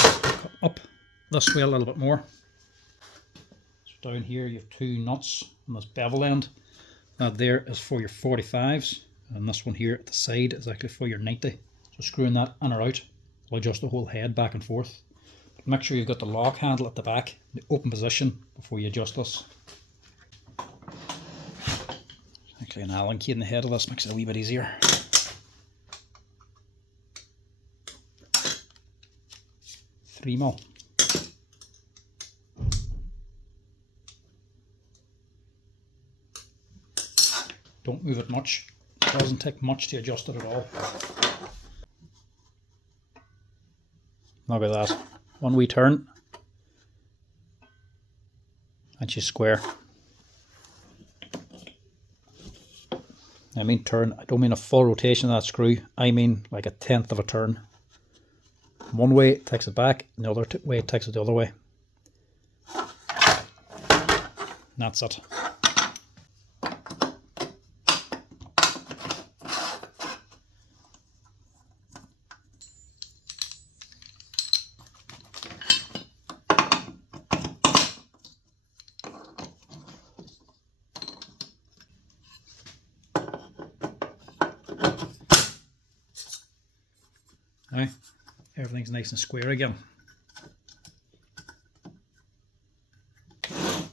up this way a little bit more. So down here you have two nuts on this bevel end. That there is for your 45s, and this one here at the side is actually for your 90. So screwing that in or out will adjust the whole head back and forth. But make sure you've got the lock handle at the back, the open position, before you adjust this. Actually an Allen key in the head of this makes it a wee bit easier. Mil. Don't move it much. It doesn't take much to adjust it at all. Look at that. One wee turn and she's square. I mean turn, I don't mean a full rotation of that screw. I mean like a 1/10 of a turn. One way it takes it back, and the other way it takes it the other way. And that's it. Now, everything's nice and square again.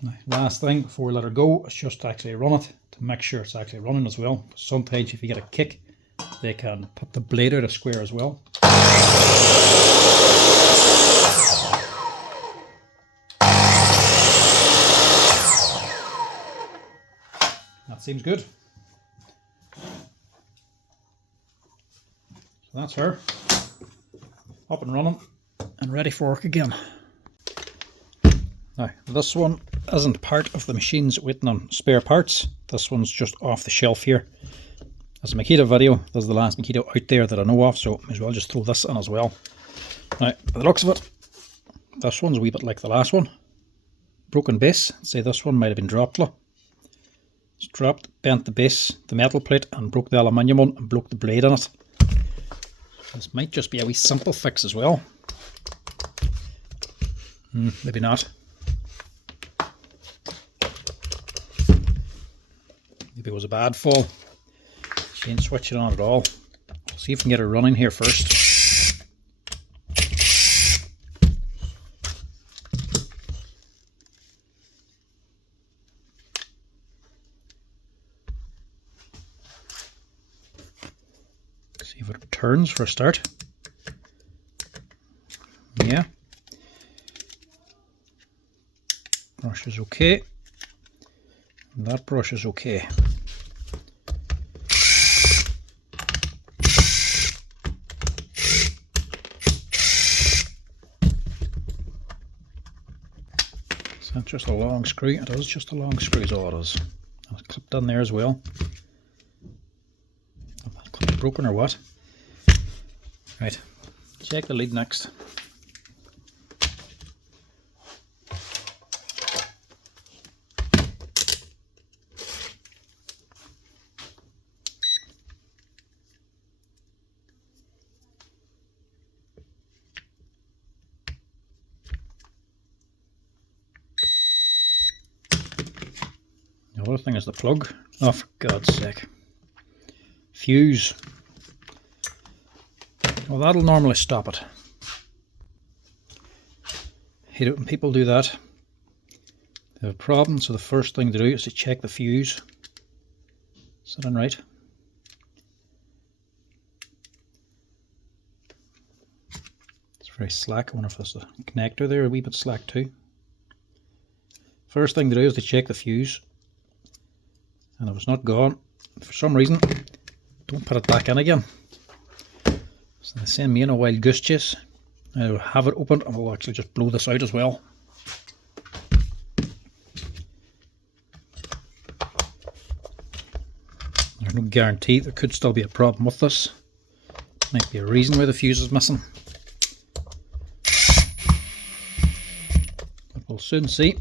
Now, last thing before we let her go is just to actually run it to make sure it's actually running as well. Sometimes if you get a kick, they can put the blade out of square as well. That seems good. So that's her. Up and running and ready for work again. Now this one isn't part of the machines waiting on spare parts. This one's just off the shelf here. As a Makita video, this is the last Makita out there that I know of, so may as well just throw this in as well. Now by the looks of it, this one's a wee bit like the last one. Broken base. I'd say this one might have been dropped. Look. It's dropped, bent the base, the metal plate, and broke the aluminium one and broke the blade in it. This might just be a wee simple fix as well. Maybe not. Maybe it was a bad fall. She didn't switch it on at all. We'll see if we can get her running here first. See if it turns for a start. Yeah. Brush is okay. And that brush is okay. Is that just a long screw? It is just a long screw is all it is. And it's clipped in there as well. Is that clip broken or what? Right, check the lead next. The other thing is the plug. Oh, for God's sake. Fuse. Well, that'll normally stop it. Hate it when people do that. They have a problem, so the first thing to do is to check the fuse. Is that in right? It's very slack. I wonder if there's a connector there, a wee bit slack too. First thing to do is to check the fuse. And if it's not gone, for some reason, don't put it back in again. So they send me in a wild goose chase. I'll have it opened and we'll actually just blow this out as well. There's no guarantee, there could still be a problem with this. Might be a reason why the fuse is missing. But we'll soon see.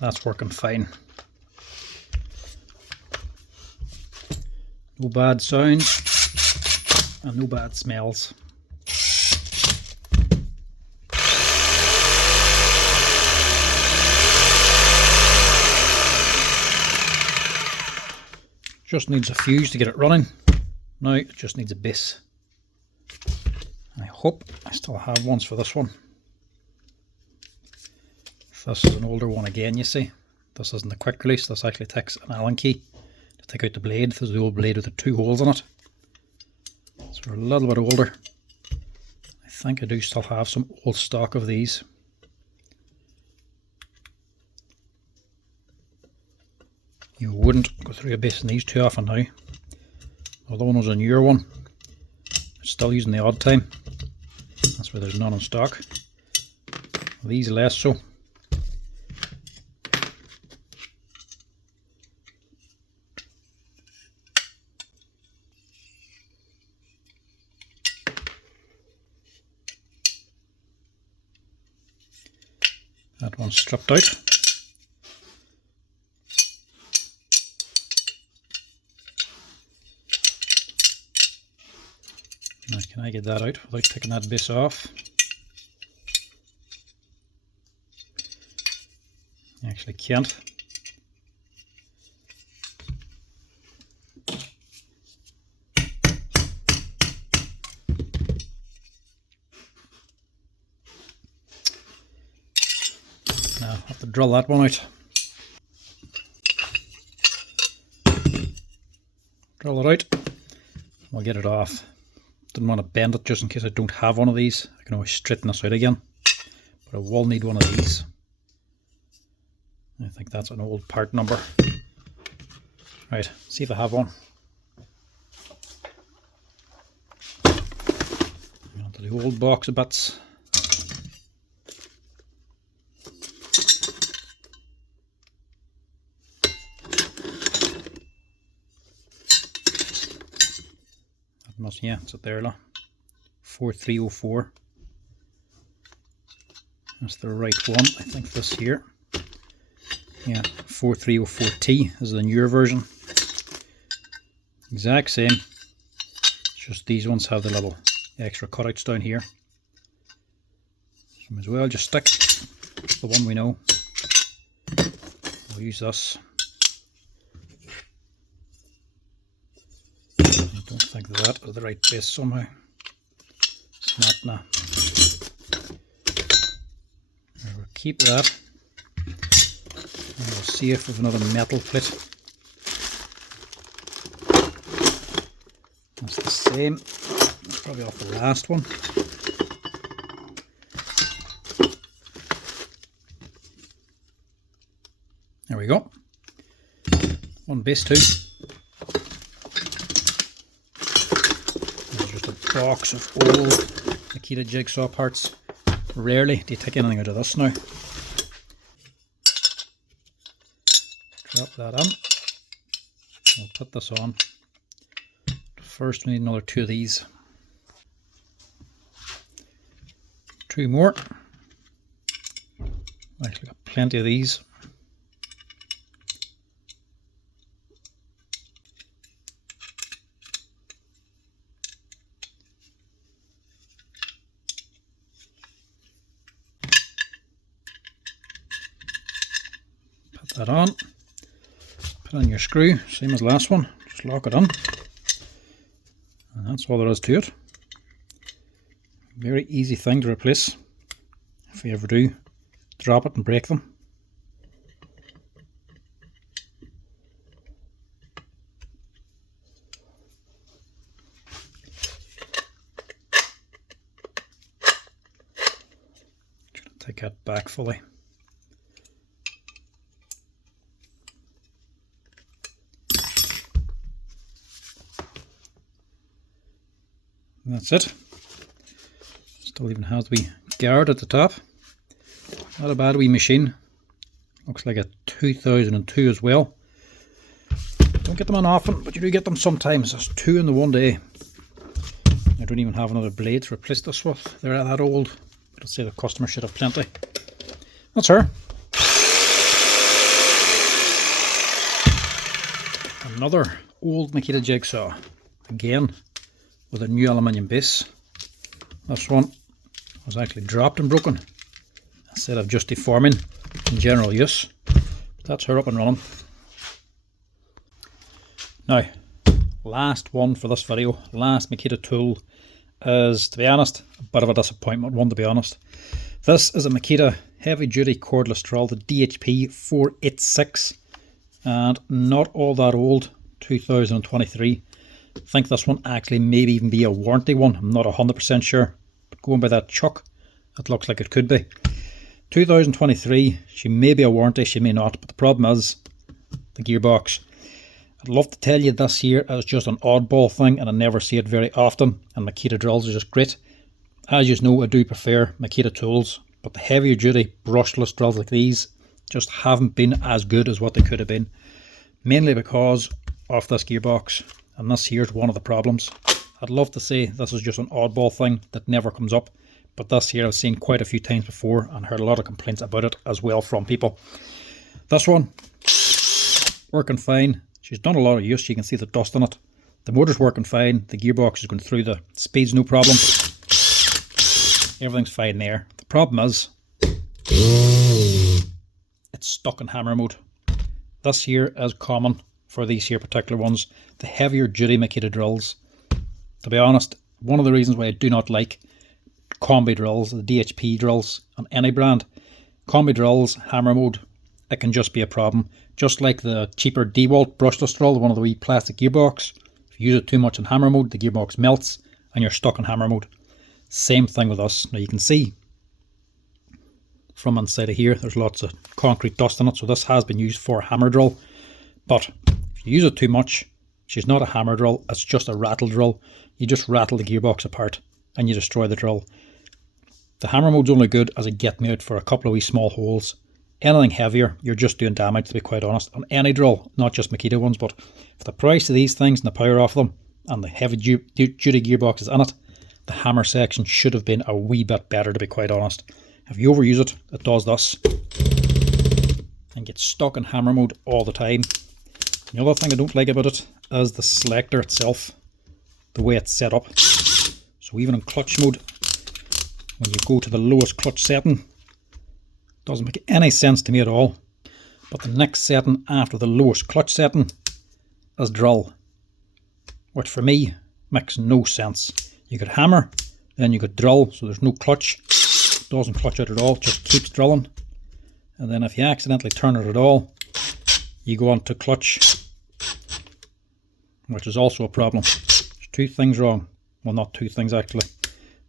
That's working fine. No bad sounds and no bad smells. Just needs a fuse to get it running. Now it just needs a base. I hope I still have ones for this one. This is an older one again, you see. This isn't a quick release, this actually takes an Allen key to take out the blade. This is the old blade with the 2 holes in it. So we're a little bit older. I think I do still have some old stock of these. You wouldn't go through a base in these too often now. The other one was a newer one. It's still using the odd time. That's why there's none in stock. These less so. That one's stripped out. Now can I get that out without taking that base off? I actually can't. Now I'll have to drill that one out. Drill it out. We'll get it off. Didn't want to bend it just in case I don't have one of these. I can always straighten this out again. But I will need one of these. I think that's an old part number. Right, see if I have one. Onto the old box of bits. That must, yeah, it's up there, look. 4304. That's the right one, I think this here. Yeah, 4304T is the newer version. Exact same, just these ones have the little extra cutouts down here. So might as well just stick the one we know. We'll use this. I don't think that is the right base somehow. It's not now. We'll keep that. And we'll see if there's another metal plate. That's the same. That's probably off the last one. There we go. One base too. There's just a box of old Makita Jigsaw parts. Rarely do you take anything out of this now. Drop that on. We'll put this on. First we need another 2 of these. 2 more. Actually got plenty of these. Put that on. Put on your screw, same as last one. Just lock it on. And that's all there is to it. Very easy thing to replace. If you ever do drop it and break them. Try to take that back fully. And that's it. Still even has the wee guard at the top. Not a bad wee machine. Looks like a 2002 as well. Don't get them on often, but you do get them sometimes. There's 2 in the one day. I don't even have another blade to replace this with. They're that old. But I'd say the customer should have plenty. That's her. Another old Makita Jigsaw. Again, with a new aluminium base. This one was actually dropped and broken instead of just deforming in general use. That's her up and running. Now, last one for this video, last Makita tool is, to be honest, a bit of a disappointment one, to be honest. This is a Makita heavy duty cordless drill, the DHP486, and not all that old, 2023. I think this one actually maybe even be a warranty one. I'm not 100% sure, but going by that chuck, it looks like it could be. 2023, she may be a warranty, she may not, but the problem is the gearbox. I'd love to tell you this here is just an oddball thing and I never see it very often, and Makita drills are just great. As you know, I do prefer Makita tools, but the heavier duty brushless drills like these just haven't been as good as what they could have been, mainly because of this gearbox. And this here's one of the problems. I'd love to say this is just an oddball thing that never comes up, but this here I've seen quite a few times before and heard a lot of complaints about it as well from people. This one, working fine. She's done a lot of use, you can see the dust on it. The motor's working fine, the gearbox is going through, the speed's no problem. Everything's fine there. The problem is, it's stuck in hammer mode. This here is common for these here particular ones, the heavier duty Makita drills. To be honest, one of the reasons why I do not like combi drills, the DHP drills on any brand, combi drills, hammer mode, it can just be a problem. Just like the cheaper DeWalt brushless drill, the one of the wee plastic gearbox, if you use it too much in hammer mode, the gearbox melts and you're stuck in hammer mode. Same thing with us. Now you can see from inside of here, there's lots of concrete dust on it, so this has been used for a hammer drill. But if you use it too much, she's not a hammer drill, it's just a rattle drill. You just rattle the gearbox apart and you destroy the drill. The hammer mode's only good as a get me out for a couple of wee small holes. Anything heavier, you're just doing damage, to be quite honest, on any drill, not just Makita ones. But for the price of these things and the power of them and the heavy duty gearboxes in it, the hammer section should have been a wee bit better, to be quite honest. If you overuse it, it does this. and get stuck in hammer mode all the time. The other thing I don't like about it is the selector itself, the way it's set up. So even in clutch mode, when you go to the lowest clutch setting, it doesn't make any sense to me at all. But the next setting after the lowest clutch setting is drill, which for me makes no sense. You could hammer, then you could drill, so there's no clutch. It doesn't clutch out at all, just keeps drilling. And then if you accidentally turn it at all, you go on to clutch, which is also a problem. There's two things wrong. Well, not two things actually.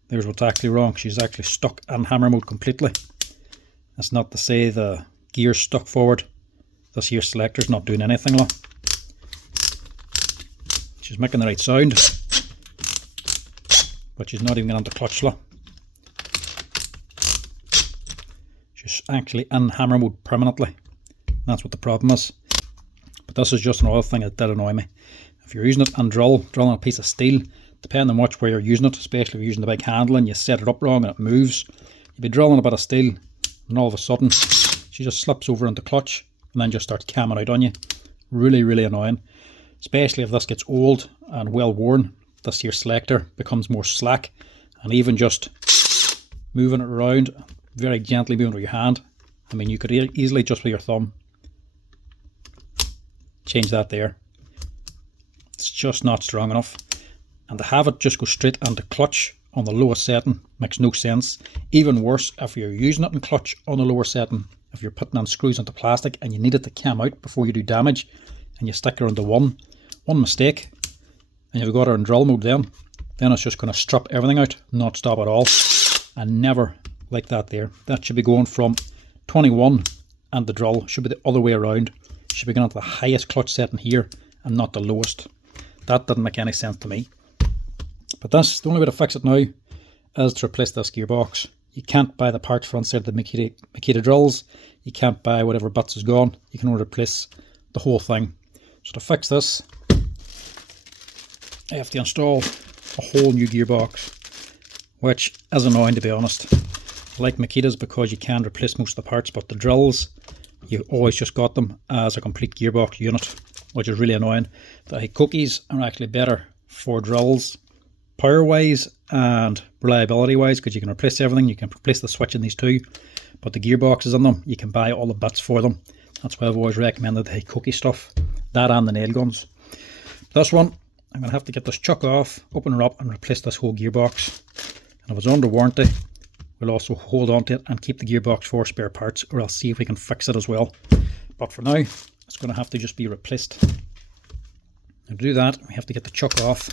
There's what's actually wrong. She's actually stuck in hammer mode completely. That's not to say the gear's stuck forward. This here selector's not doing anything. Like. She's making the right sound, but she's not even getting into clutch. Like. She's actually in hammer mode permanently. That's what the problem is. But this is just another thing that did annoy me. If you're using it and drilling a piece of steel, depending on which way you're using it, especially if you're using the big handle and you set it up wrong and it moves, you'll be drilling a bit of steel and all of a sudden she just slips over into clutch and then just starts camming out on you. Really, really annoying. Especially if this gets old and well worn, this here selector becomes more slack, and even just moving it around, very gently moving with your hand. I mean, you could easily just with your thumb change that there. It's just not strong enough. And to have it just go straight into clutch on the lowest setting makes no sense. Even worse if you're using it in clutch on the lower setting. If you're putting on screws into plastic and you need it to cam out before you do damage, and you stick her into one mistake, and you've got her in drill mode, then it's just going to strip everything out, not stop at all. And never like that there. That should be going from 21, and the drill should be the other way around. Should be going to the highest clutch setting here and not the lowest. That didn't make any sense to me. But that's the only way to fix it now, is to replace this gearbox. You can't buy the parts for inside the Makita drills. You can't buy whatever bits is gone. You can only replace the whole thing. So to fix this, I have to install a whole new gearbox, which is annoying, to be honest. I like Makita's because you can replace most of the parts, but the drills, you always just got them as a complete gearbox unit, which is really annoying. The Hikokis are actually better for drills, power wise and reliability wise, because you can replace everything. You can replace the switch in these two, but the gearboxes in them, you can buy all the bits for them. That's why I've always recommended the Hikoki stuff, that and the nail guns. This one, I'm going to have to get this chuck off, open her up and replace this whole gearbox. And if it's under warranty, we'll also hold on to it and keep the gearbox for spare parts, or I'll see if we can fix it as well. But for now, it's going to have to just be replaced. And to do that, we have to get the chuck off.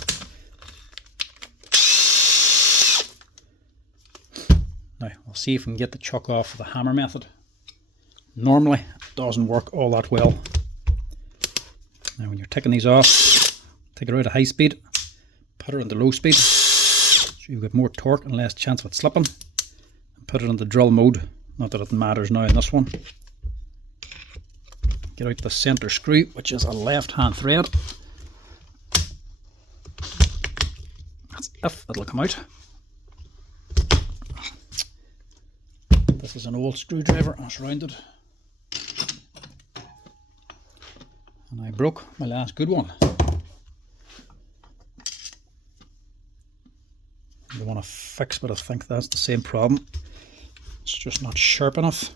Now, we'll see if we can get the chuck off with the hammer method. Normally, it doesn't work all that well. Now, when you're taking these off, take her out at high speed, put her into low speed, so you get more torque and less chance of it slipping. And put it into drill mode, not that it matters now in this one. Get out the center screw, which is a left-hand thread. That's if it'll come out. This is an old screwdriver, it's rounded. And I broke my last good one. I want to fix, but I think that's the same problem. It's just not sharp enough.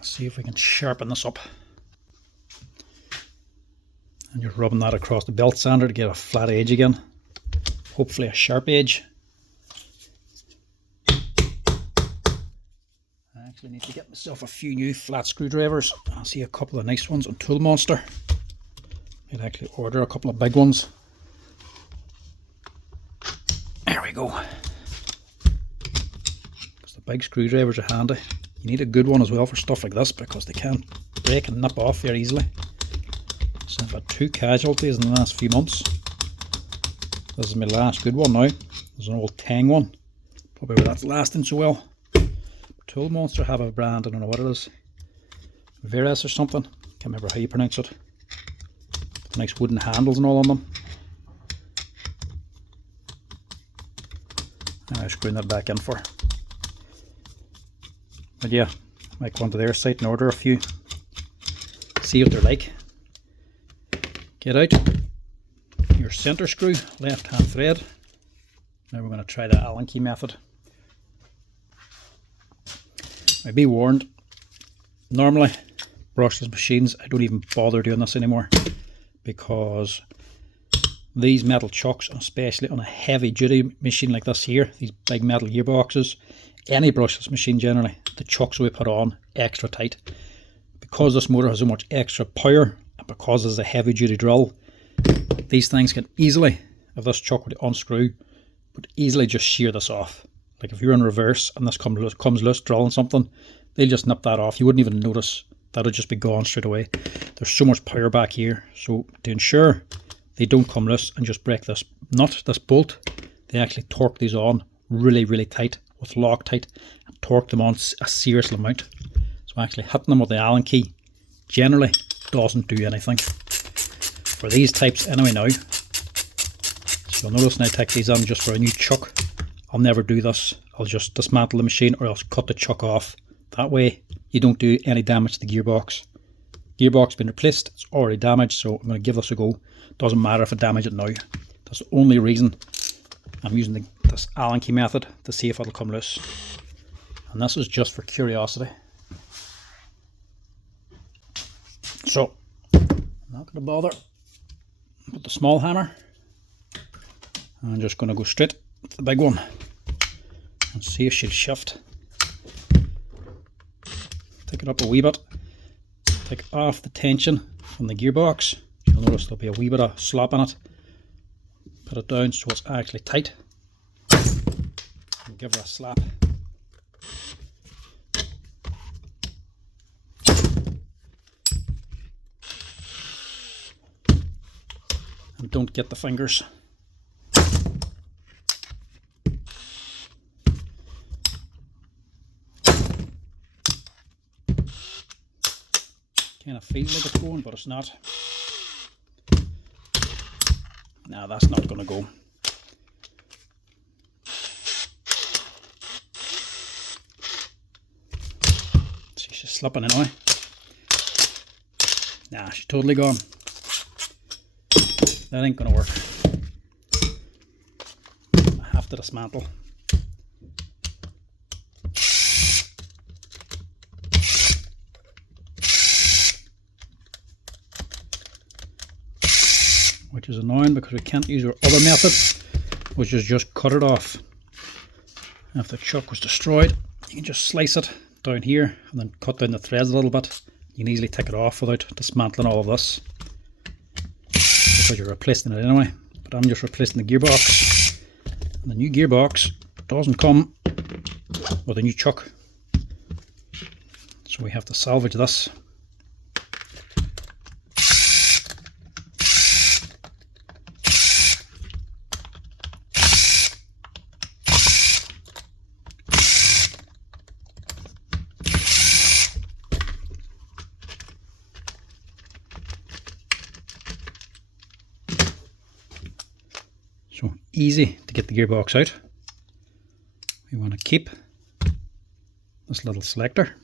See if we can sharpen this up. And you're rubbing that across the belt sander to get a flat edge again. Hopefully a sharp edge. I actually need to get myself a few new flat screwdrivers. I see a couple of nice ones on Tool Monster. I'd actually order a couple of big ones. There we go. Because the big screwdrivers are handy. You need a good one as well for stuff like this, because they can break and nip off very easily. So I've had 2 casualties in the last few months. This is my last good one now. There's an old Tang one. Probably where that's lasting so well. Tool Monster have a brand, I don't know what it is, Veras or something, can't remember how you pronounce it. Nice wooden handles and all on them. And I'm screwing that back in for. But yeah, might go onto their site and order a few. See what they're like. Get out your center screw, left hand thread. Now we're going to try the Allen key method. Now be warned, normally brushless machines, I don't even bother doing this anymore, because these metal chucks, especially on a heavy duty machine like this here, these big metal gearboxes, any brushless machine generally, the chucks we put on extra tight. Because this motor has so much extra power, and because it's a heavy duty drill, these things can easily, if this chuck would unscrew, would easily just shear this off. Like if you're in reverse and this comes loose drilling something, they'll just nip that off. You wouldn't even notice. That'll just be gone straight away. There's so much power back here, so to ensure they don't come loose and just break this nut, this bolt, they actually torque these on really, really tight with Loctite and torque them on a serious amount. So actually hitting them with the Allen key generally doesn't do anything. For these types anyway now, so you'll notice when I take these on just for a new chuck, I'll never do this. I'll just dismantle the machine or else cut the chuck off. That way you don't do any damage to the gearbox. Gearbox been replaced, it's already damaged, so I'm going to give this a go. Doesn't matter if I damage it now. That's the only reason I'm using this Allen key method, to see if it'll come loose. And this is just for curiosity. So I'm not going to bother with the small hammer. I'm just going to go straight to the big one and see if she'll shift. Take it up a wee bit, take off the tension from the gearbox. You'll notice there'll be a wee bit of slop in it. Put it down so it's actually tight. And give her a slap. And don't get the fingers. Kind of feels like it's going, but it's not. No, that's not going to go. See, she's slipping in now. Nah, she's totally gone. That ain't going to work. I have to dismantle. Which is annoying because we can't use our other method, which is just cut it off. If the chuck was destroyed, you can just slice it down here and then cut down the threads a little bit. You can easily take it off without dismantling all of this, because you're replacing it anyway. But I'm just replacing the gearbox, and the new gearbox doesn't come with a new chuck, so we have to salvage this. So easy to get the gearbox out. We want to keep this little selector.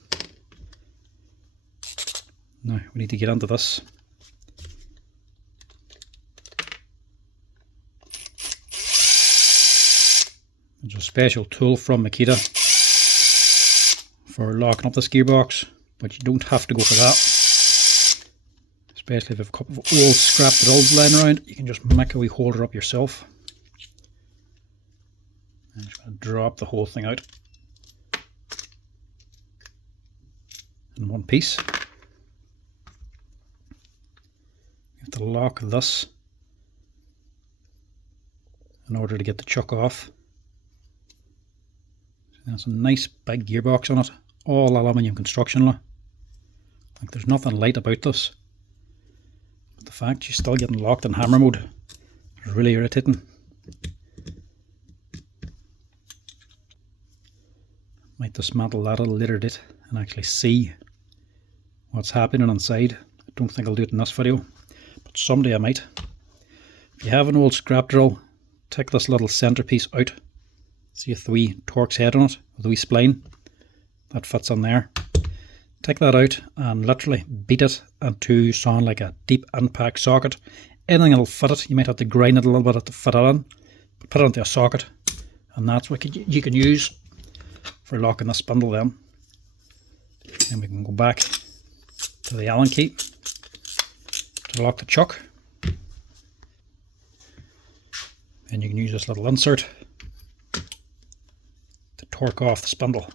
Now we need to get onto this. There's a special tool from Makita for locking up this gearbox, but you don't have to go for that. Especially if you have a couple of old scrap drills lying around, you can just make a wee holder up yourself. I'm just going to drop the whole thing out in one piece. You have to lock this in order to get the chuck off. So that's a nice big gearbox on it, all aluminium construction. Like, there's nothing light about this, but the fact she's still getting locked in hammer mode is really irritating. Might might dismantle that a little bit and actually see what's happening inside. I don't think I'll do it in this video, but someday I might. If you have an old scrap drill, take this little centerpiece out. See a wee Torx head on it with a wee spline that fits in there. Take that out and literally beat it into sound like a deep impact socket. Anything that'll fit it, you might have to grind it a little bit to fit it in, but put it into a socket, and that's what you can use for locking the spindle then. And we can go back to the Allen key to lock the chuck. And you can use this little insert to torque off the spindle.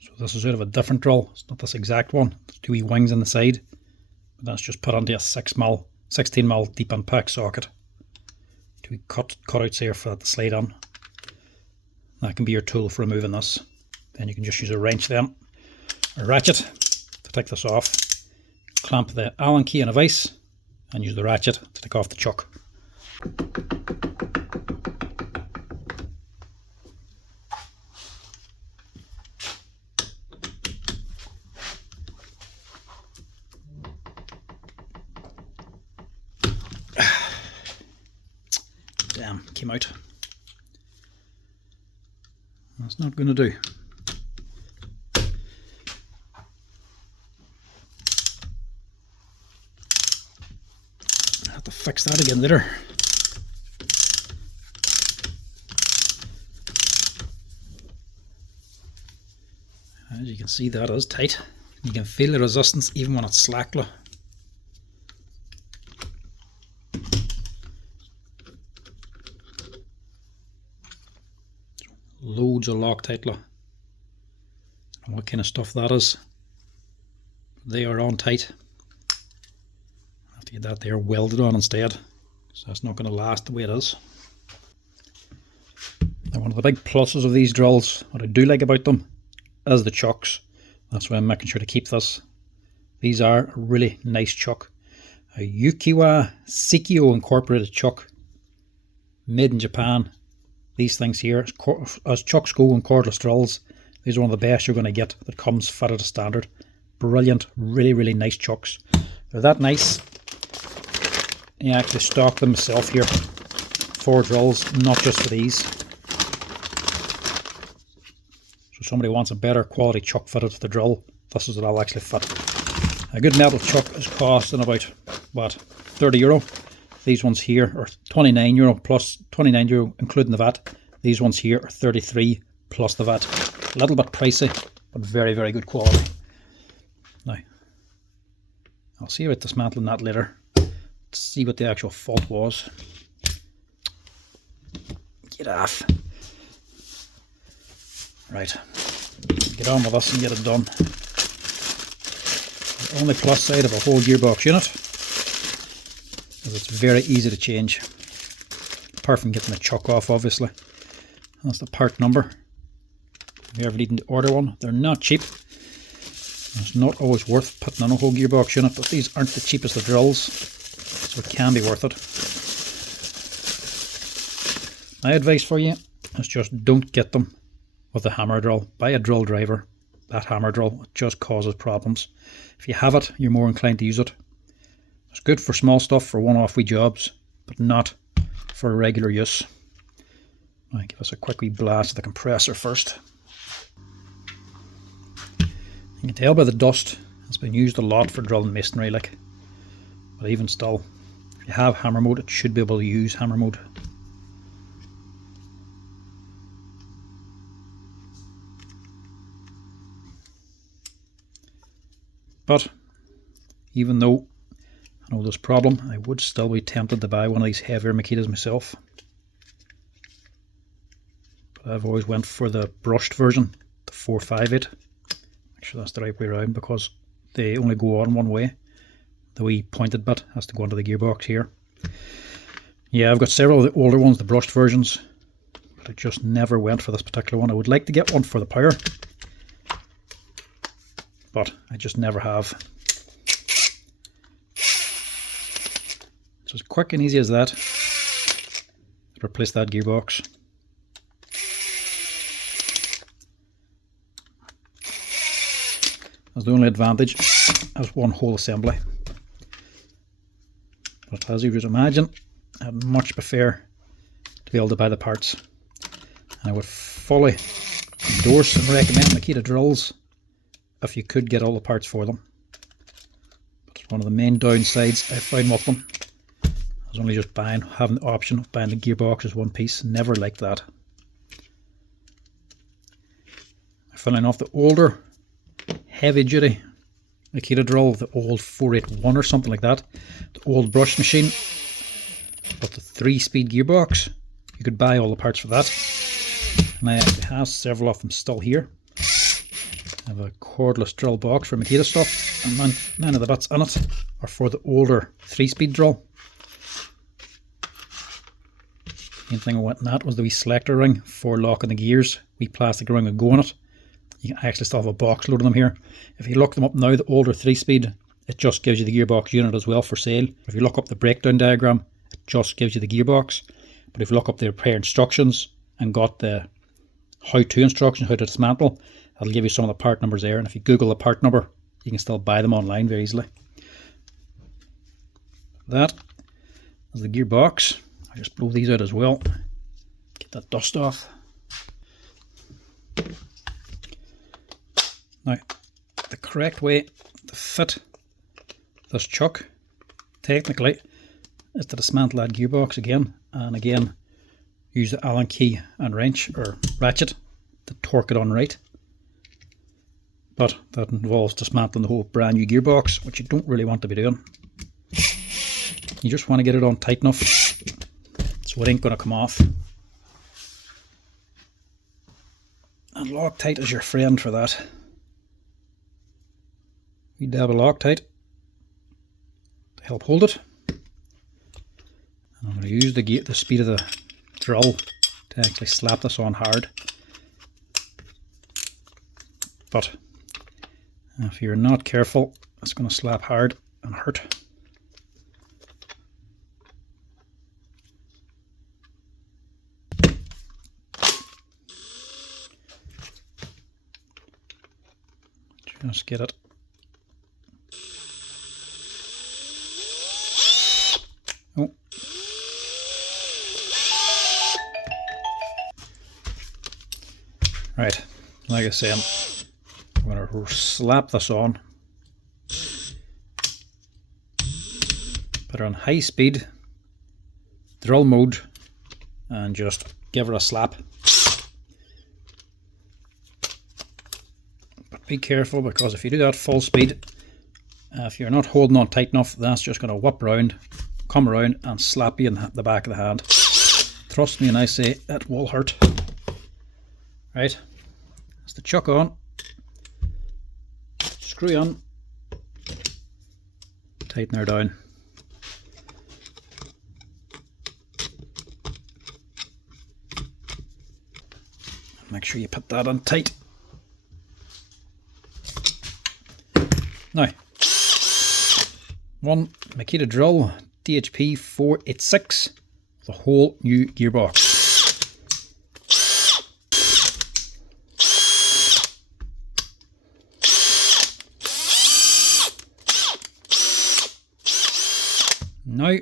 So this is out of a different drill. It's not this exact one. There's two wee wings on the side, but that's just put onto a 16mm deep impact socket. Two wee cutouts here for that to slide on. That can be your tool for removing this. Then you can just use a wrench then, a ratchet to take this off. Clamp the Allen key in a vise and use the ratchet to take off the chuck. Damn, came out. That's not going to do. I have to fix that again later. As you can see, that is tight. You can feel the resistance even when it's slack. Loads of Loctite. And what kind of stuff that is. They are on tight. I have to get that there welded on instead, so that's not going to last the way it is. Now, one of the big pluses of these drills, what I do like about them, is the chucks. That's why I'm making sure to keep this. These are a really nice chuck. A Ukiwa Sikio incorporated chuck, made in Japan. These things here, as chucks go in cordless drills, these are one of the best you're going to get that comes fitted as standard. Brilliant, really, really nice chucks. They're that nice. I actually stock them myself here for drills, not just for these. So if somebody wants a better quality chuck fitted to the drill, this is what I'll actually fit. A good metal chuck is costing about, what, €30. These ones here are €29 plus €29 including the VAT. These ones here are 33 plus the VAT. A little bit pricey, but very, very good quality. Now, I'll see about dismantling that later. Let's see what the actual fault was. Get off. Right, get on with this and get it done. The only plus side of a whole gearbox unit is it's very easy to change, apart from getting the chuck off, obviously. That's the part number. If you're ever needing to order one, they're not cheap. It's not always worth putting on a whole gearbox unit, but these aren't the cheapest of drills, so it can be worth it. My advice for you is just don't get them with a hammer drill. Buy a drill driver. That hammer drill, it just causes problems. If you have it, you're more inclined to use it. It's good for small stuff, for one-off wee jobs, but not for regular use. I'll give us a quick wee blast of the compressor first. You can tell by the dust, it's been used a lot for drilling masonry, like. But even still, if you have hammer mode, it should be able to use hammer mode. But even though I know this problem, I would still be tempted to buy one of these heavier Makitas myself. But I've always went for the brushed version, the 458. Make sure that's the right way around, because they only go on one way. The wee pointed bit has to go onto the gearbox here. Yeah, I've got several of the older ones, the brushed versions, but I just never went for this particular one. I would like to get one for the power, but I just never have. It's as quick and easy as that. Replace that gearbox. as the only advantage as one whole assembly. But as you would imagine, I'd much prefer to be able to buy the parts. And I would fully endorse and recommend Makita drills if you could get all the parts for them. But it's one of the main downsides I find with them. I was only just having the option of buying the gearbox as one piece. Never liked that. Funnily enough, the older heavy duty Makita drill, the old 481 or something like that, the old brush machine, but the 3-speed gearbox, you could buy all the parts for that. And I actually have several of them still here. I have a cordless drill box for Makita stuff, and none of the bits in it are for the older 3-speed drill. The main thing I went in that was the wee selector ring for locking the gears, wee plastic ring would go on it. I actually still have a box load of them here. If you look them up now, the older 3-speed, it just gives you the gearbox unit as well for sale. If you look up the breakdown diagram, it just gives you the gearbox. But if you look up the repair instructions and got the how-to instructions, how to dismantle, that'll give you some of the part numbers there. And if you Google the part number, you can still buy them online very easily. That is the gearbox. I'll just blow these out as well. Get that dust off. Now, the correct way to fit this chuck, technically, is to dismantle that gearbox again, and again, use the Allen key and wrench, or ratchet, to torque it on right. But that involves dismantling the whole brand new gearbox, which you don't really want to be doing. You just want to get it on tight enough, so it ain't going to come off. And Loctite is your friend for that. We dab a Loctite to help hold it. And I'm going to use the speed of the drill to actually slap this on hard. But if you're not careful, it's going to slap hard and hurt. Just get it. Oh. Right, like I say, I'm going to slap this on. Put it on high speed, drill mode, and just give it a slap. But be careful, because if you do that full speed, if you're not holding on tight enough, that's just going to whip around, come around and slap you in the back of the hand. Trust me when I say it will hurt. Right, that's the chuck on, screw on, tighten her down. Make sure you put that on tight. Now, one Makita Drill DHP486, the whole new gearbox. Now,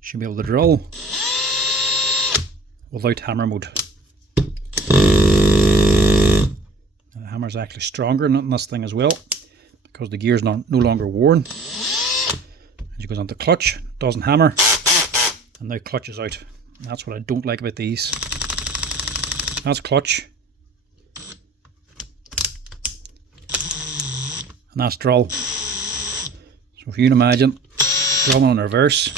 should be able to drill without hammer mode. Now, the hammer is actually stronger than this thing as well, because the gear is no longer worn. As you goes onto clutch, doesn't hammer, and now clutch is out. And that's what I don't like about these. That's clutch, and that's drill. So if you can imagine drilling in reverse,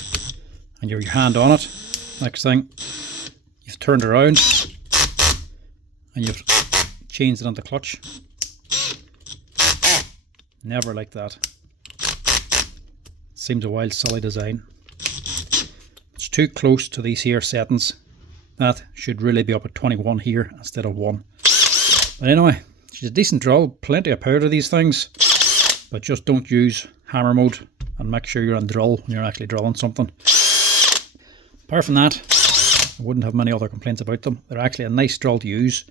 and you have your hand on it, next thing you've turned around and you've changed it onto clutch. Never like that. Seems a wild silly design. It's too close to these here settings. That should really be up at 21 here instead of 1. But anyway, she's a decent drill, plenty of power to these things, but just don't use hammer mode, and make sure you're on drill when you're actually drilling something. Apart from that, I wouldn't have many other complaints about them. They're actually a nice drill to use,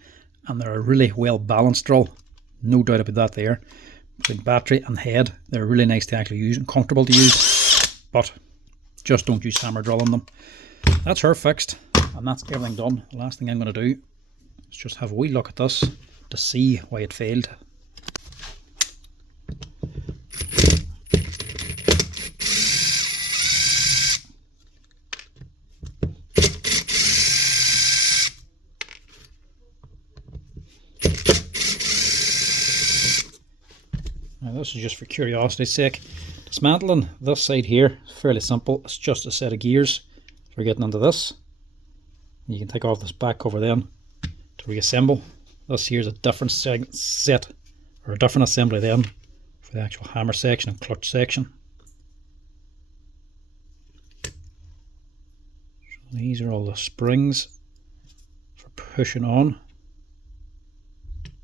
and they're a really well balanced drill. no doubt about that there. Between battery and head, they're really nice to actually use and comfortable to use, but just don't use hammer drill on them. That's her fixed, and that's everything done. The last thing I'm going to do is just have a wee look at this to see why it failed. Now this is just for curiosity's sake. Dismantling this side here is fairly simple. It's just a set of gears for getting into this. You can take off this back cover then to reassemble. This here is a different set, or a different assembly then, for the actual hammer section and clutch section. So these are all the springs for pushing on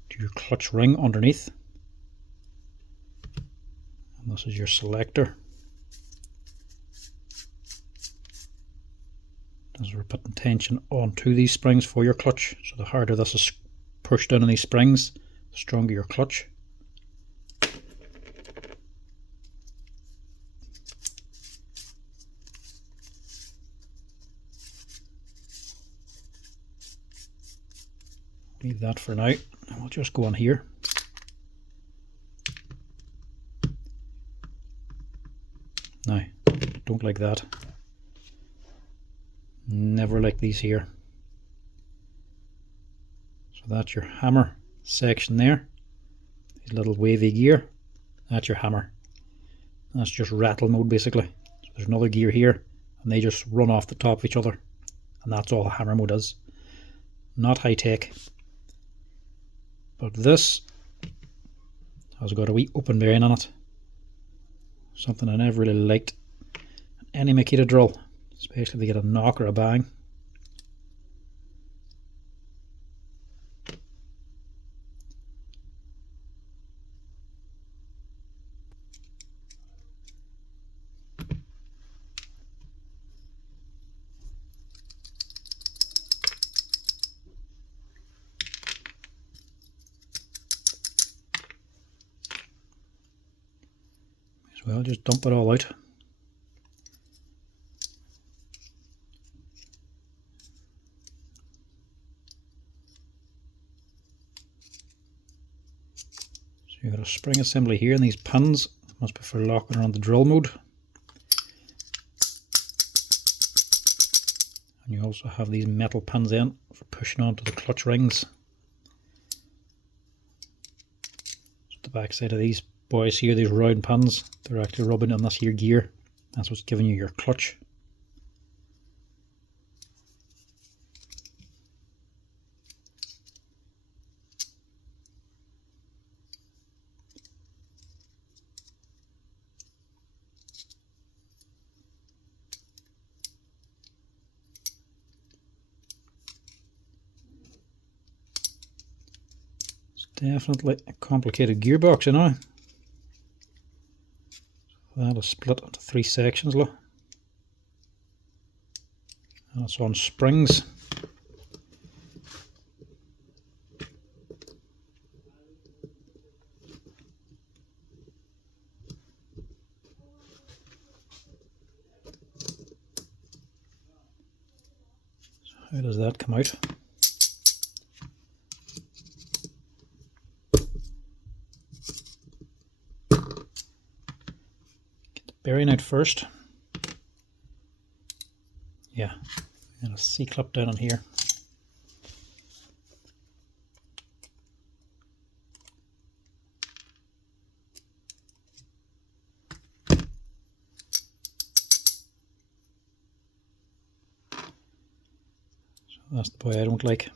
to your clutch ring underneath. And this is your selector. As we're putting tension onto these springs for your clutch, so the harder this is pushed down on these springs, the stronger your clutch. Leave that for now, and we'll just go on here. Now, don't like that. Never like these here. So that's your hammer section there. These little wavy gear. That's your hammer. That's just rattle mode basically. So there's another gear here, and they just run off the top of each other. And that's all hammer mode is. Not high tech. But this has got a wee open bearing on it. Something I never really liked in any Makita drill, especially if they get a knock or a bang. Well, just dump it all out. So you've got a spring assembly here, and these pins must be for locking around the drill mode. And you also have these metal pins in for pushing onto the clutch rings. So the back side of these boys here, these round pins, they're actually rubbing on this here gear. That's what's giving you your clutch. It's definitely a complicated gearbox, you know. That'll split into 3 sections, look. And it's on springs. So how does that come out? Bearing out first. Yeah, and a C-clip down on here. So that's the boy I don't like.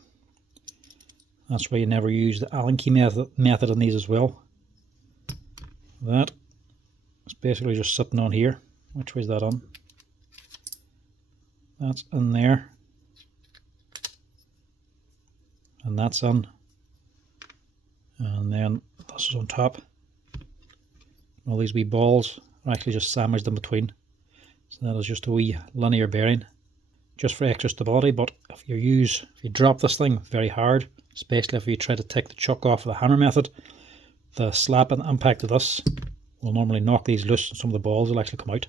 That's why you never use the Allen key method on these as well. That it's basically just sitting on here. Which way is that on? That's in there. And that's on. And then this is on top. All these wee balls are actually just sandwiched in between. So that is just a wee linear bearing. Just for extra stability, but if you drop this thing very hard, especially if you try to take the chuck off of the hammer method, the slap and impact of this will normally knock these loose, and some of the balls will actually come out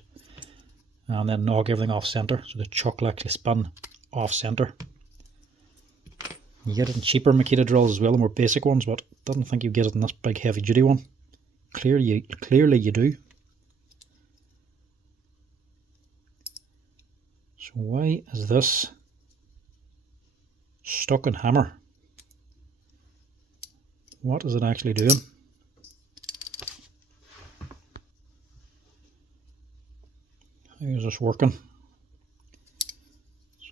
and then knock everything off center, so the chuck will actually spin off center. You get it in cheaper Makita drills as well, the more basic ones, but I don't think you get it in this big heavy duty one. Clearly you do. So why is this stuck in hammer? What is it actually doing? How is this working?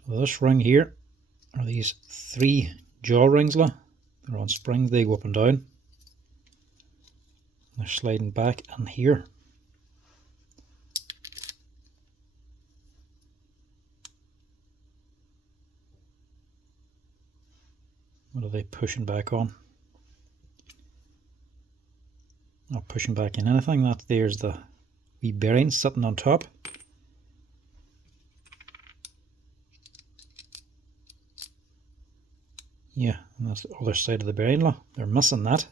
So this ring here are these 3 jaw rings. They're on springs, they go up and down. They're sliding back in here. What are they pushing back on? Not pushing back in anything. That there's the wee bearing sitting on top. Yeah, and that's the other side of the bearing. They're missing that.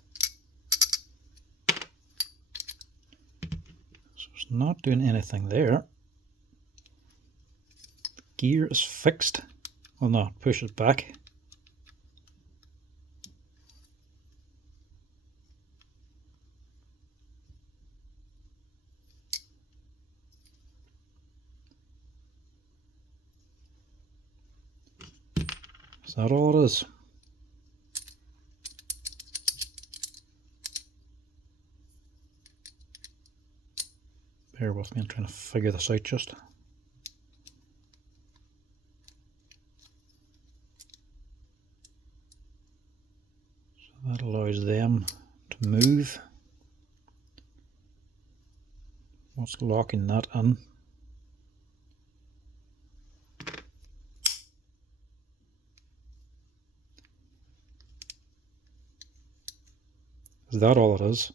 So it's not doing anything there. The gear is fixed. Well, no, it pushes back. Is that all it is? Bear with me, I'm trying to figure this out just. So that allows them to move. What's locking that in? Is that all it is?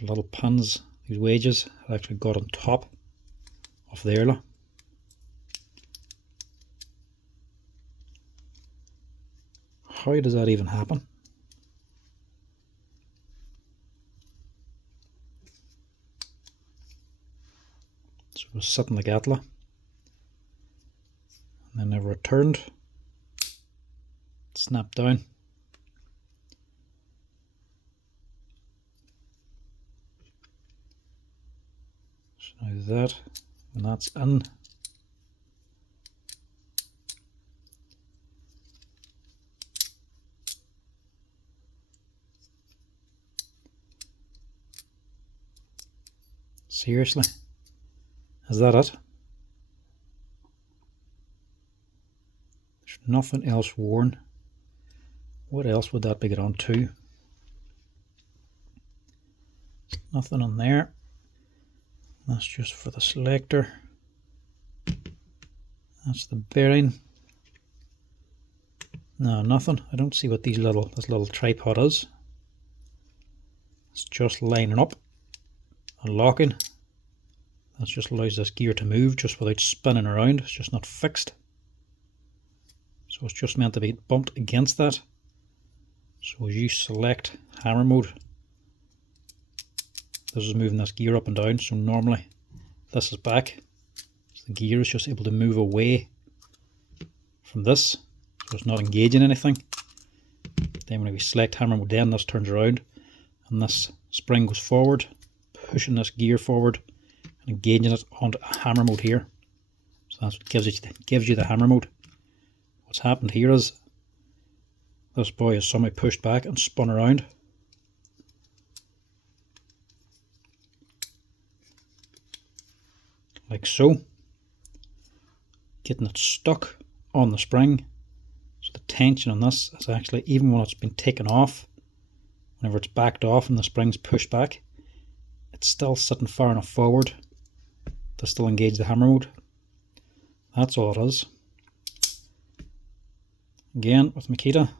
The little pins, these wedges, have actually got on top of there. How does that even happen? So it was sitting like that, and then they returned, snapped down. So now that, when that's in, seriously, is that it? There's nothing else worn. What else would that be get on to? Nothing on there. That's just for the selector. That's the bearing. No, nothing. I don't see what this little tripod is. It's just lining up and locking. That just allows this gear to move just without spinning around. It's just not fixed. So it's just meant to be bumped against that. So as you select hammer mode, this is moving this gear up and down. So normally this is back. So the gear is just able to move away from this. So it's not engaging anything. Then when we select hammer mode, then this turns around and this spring goes forward, pushing this gear forward and engaging it onto hammer mode here. So that's what gives you the hammer mode. What's happened here is this boy is somehow pushed back and spun around. Like so. Getting it stuck on the spring. So the tension on this is actually, even when it's been taken off, whenever it's backed off and the spring's pushed back, it's still sitting far enough forward to still engage the hammer mode. That's all it is. Again, with Makita,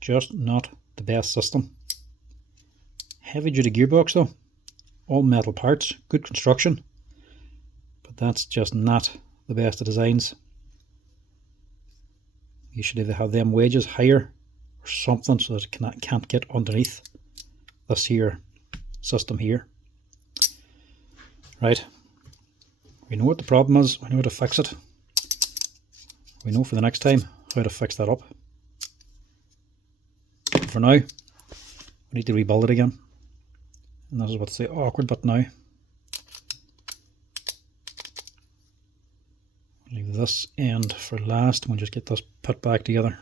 just not the best system. Heavy duty gearbox though, all metal parts, good construction, but that's just not the best of designs. You should either have them wedges higher or something so that it can't get underneath this here system here. Right, we know what the problem is, we know how to fix it. We know for the next time how to fix that up. For now, we need to rebuild it again. And this is what's the awkward bit now. Leave this end for last and we'll just get this put back together.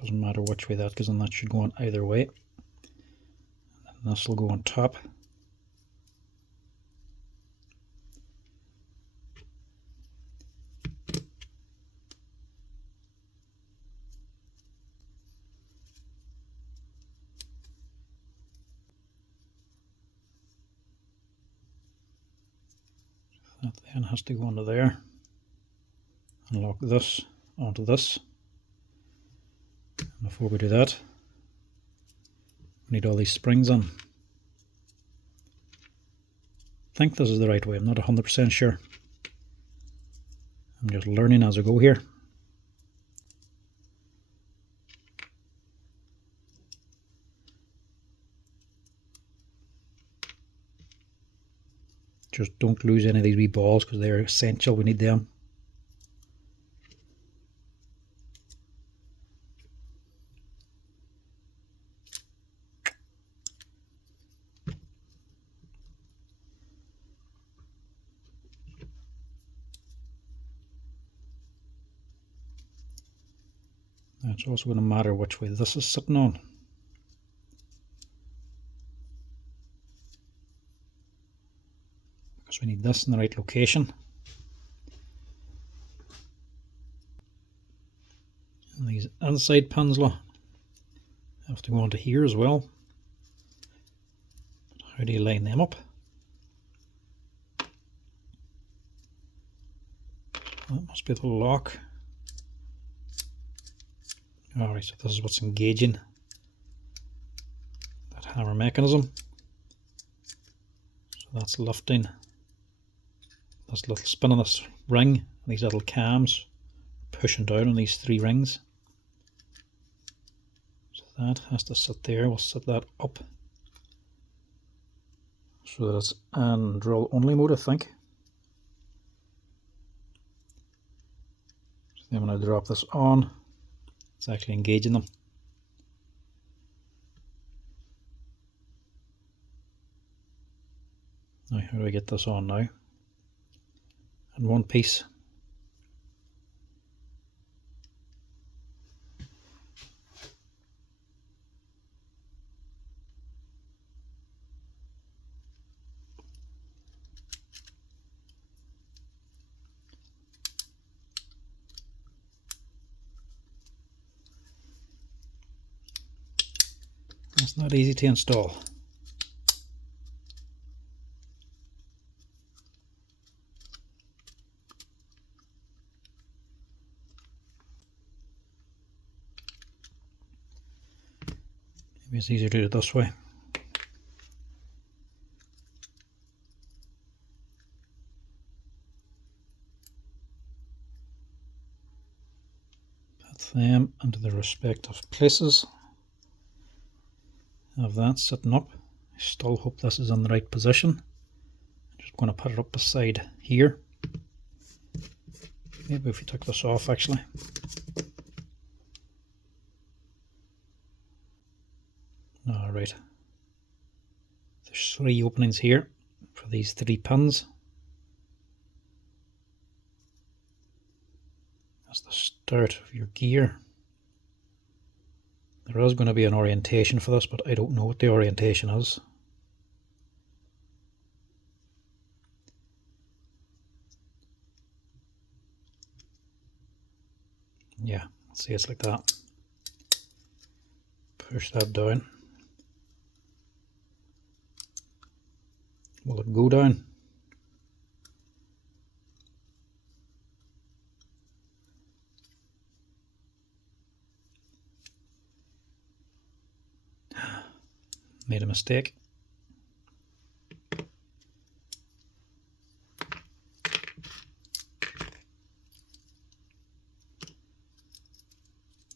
Doesn't matter which way that goes, and that should go on either way. And this will go on top. That then has to go onto there. And lock this onto this. And before we do that, we need all these springs in. I think this is the right way, I'm not 100% sure. I'm just learning as I go here. Just don't lose any of these wee balls because they're essential, we need them. It's also going to matter which way this is sitting on. Because we need this in the right location. And these inside pins have to go onto here as well. How do you line them up? That must be the lock. Alright, so this is what's engaging that hammer mechanism. So that's lifting this little spin on this ring, these little cams pushing down on these three rings. So that has to sit there. We'll set that up so that it's on drill only mode, I think. So then when I drop this on, it's actually engaging them. Now, how do I get this on now? In one piece. It's not easy to install. Maybe it's easier to do it this way. Put them into their respective places. Have that sitting up. I still hope this is in the right position. I'm just going to put it up beside here. Maybe if we took this off actually. Alright. There's 3 openings here for these 3 pins. That's the start of your gear. There is going to be an orientation for this, but I don't know what the orientation is. Yeah, let's see, it's like that. Push that down. Will it go down? Made a mistake.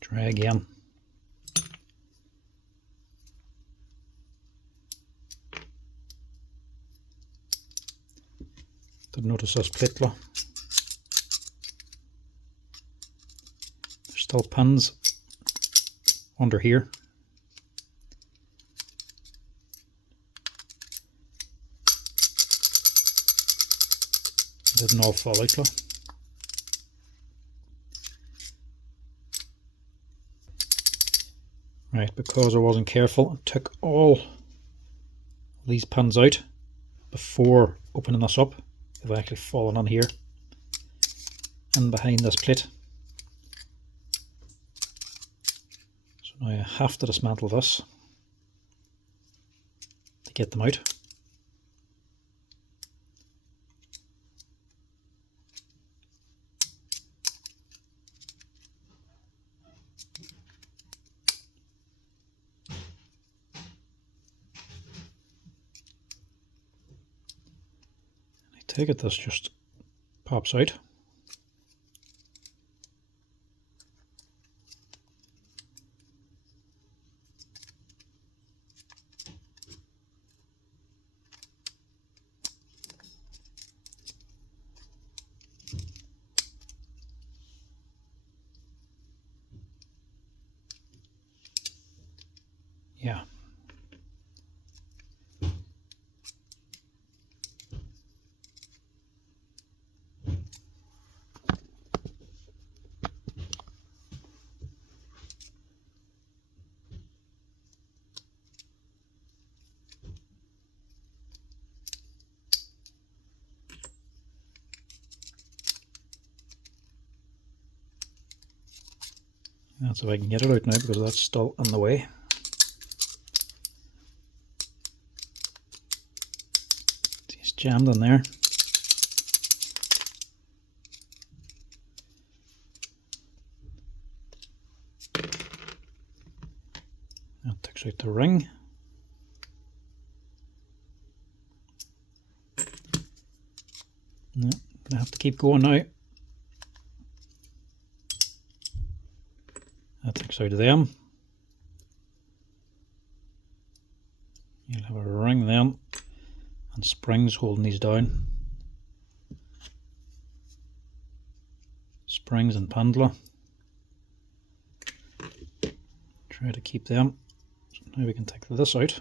Try again. Did notice this plate though. There's still pins under here. Didn't all fall out though. Right, because I wasn't careful and took all these pins out before opening this up, they've actually fallen on here and behind this plate. So now I have to dismantle this to get them out. Take it, this just pops out. Yeah. That's if I can get it out now, because that's still in the way. It's jammed in there. That takes out the ring. No, I have to keep going now. That takes out of them. You'll have a ring then and springs holding these down. Springs and pendula. Try to keep them. So now we can take this out.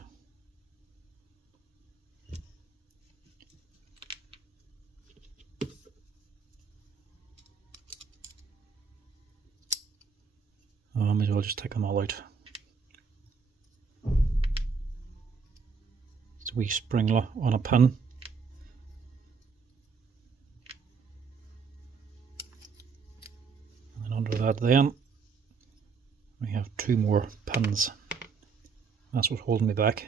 I may as well just take them all out. It's a wee springler on a pin. And then under that then, we have two more pins. That's what's holding me back.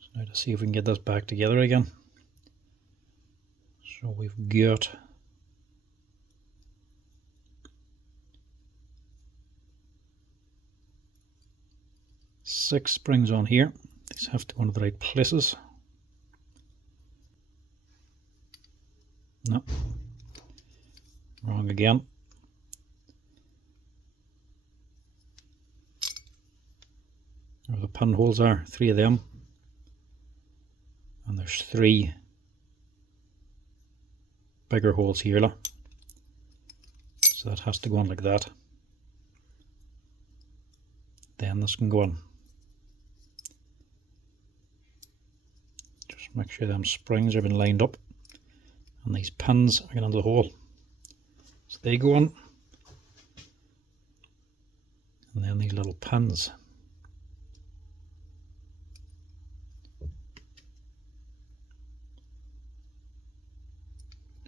So now to see if we can get this back together again. So we've got 6 springs on here. These have to go into the right places. No, wrong again. Where the pin holes are, 3 of them, and there's 3 bigger holes here. Look. So that has to go on like that. Then this can go on. Just make sure them springs have been lined up and these pins are going into the hole. So they go on. And then these little pins.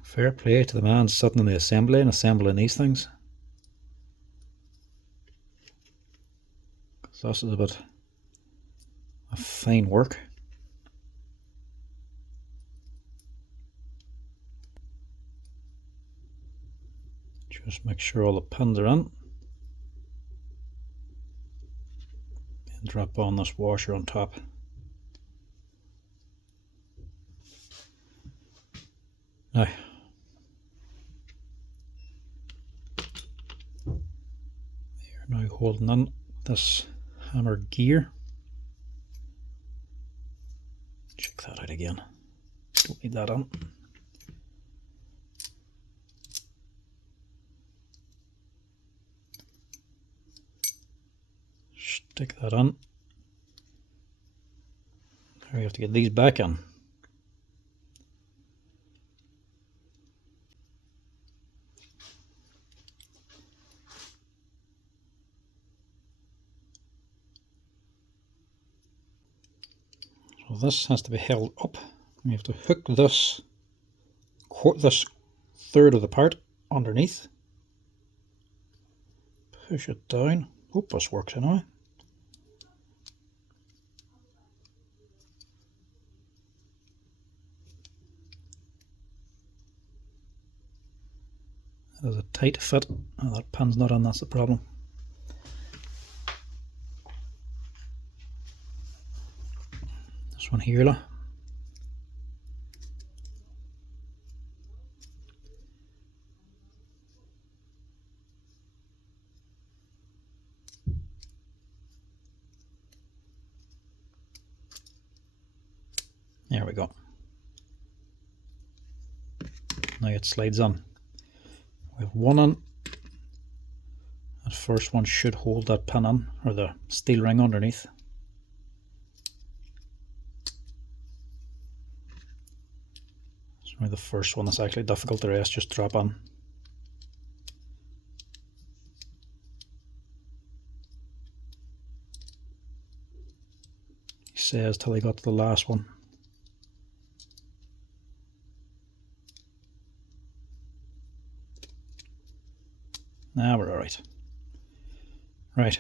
Fair play to the man sitting in the assembly and assembling these things. Because this is a bit of fine work. Just make sure all the pins are in. And drop on this washer on top. Now, holding in this hammer gear. Check that out again. Don't need that on. Stick that on. Now we have to get these back in. So this has to be held up. We have to hook this third of the part underneath. Push it down. Hope this works anyway. That is a tight fit. Oh, that pin's not on, that's the problem. This one here, there we go. Now it slides on. We have one on. That first one should hold that pin on, or the steel ring underneath. It's only the first one that's actually difficult, the rest just drop on. He says till he got to the last one. Now we're alright. Right.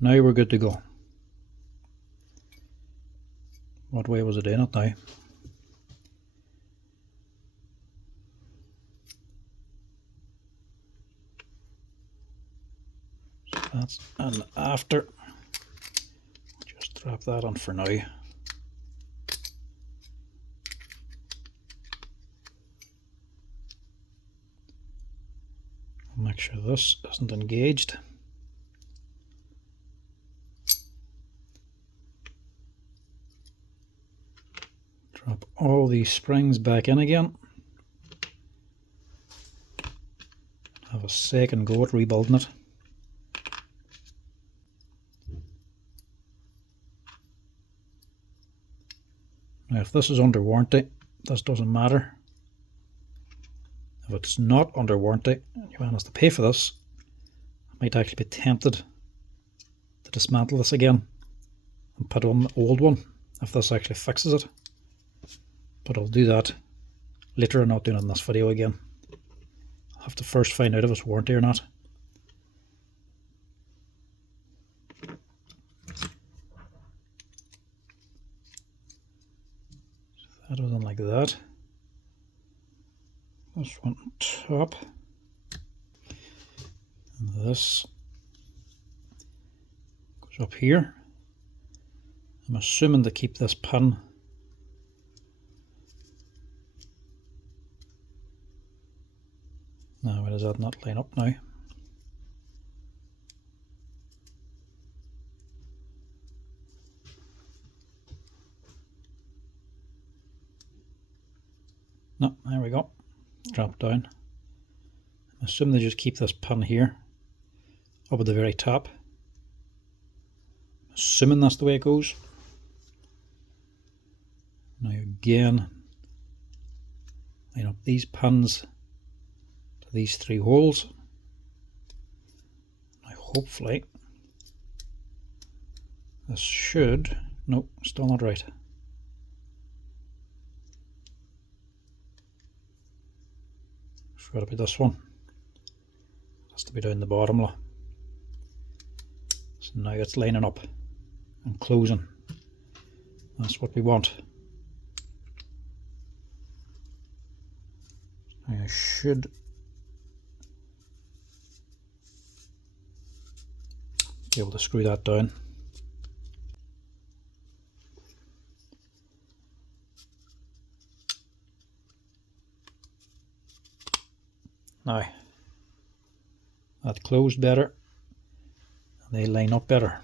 Now we're good to go. What way was it in it now? So that's an after. Just drop that on for now. Make sure this isn't engaged. Drop all these springs back in again. Have a second go at rebuilding it. Now if this is under warranty, this doesn't matter. If it's not under warranty and you want us to pay for this, I might actually be tempted to dismantle this again and put on the old one if this actually fixes it. But I'll do that later. I'm not doing it in this video again. I'll have to first find out if it's warranty or not. So that was on like that. This one on top, and this goes up here. I'm assuming to keep this pin now. Why does that not line up now? No, there we go. Drop down. I assume they just keep this pin here up at the very top. Assuming that's the way it goes. Now again, line up these pins to these three holes. Now hopefully this should, nope, still not right. Got to be this one. Has to be down the bottom. So now it's lining up and closing. That's what we want. I should be able to screw that down. Now, that closed better. They line up better.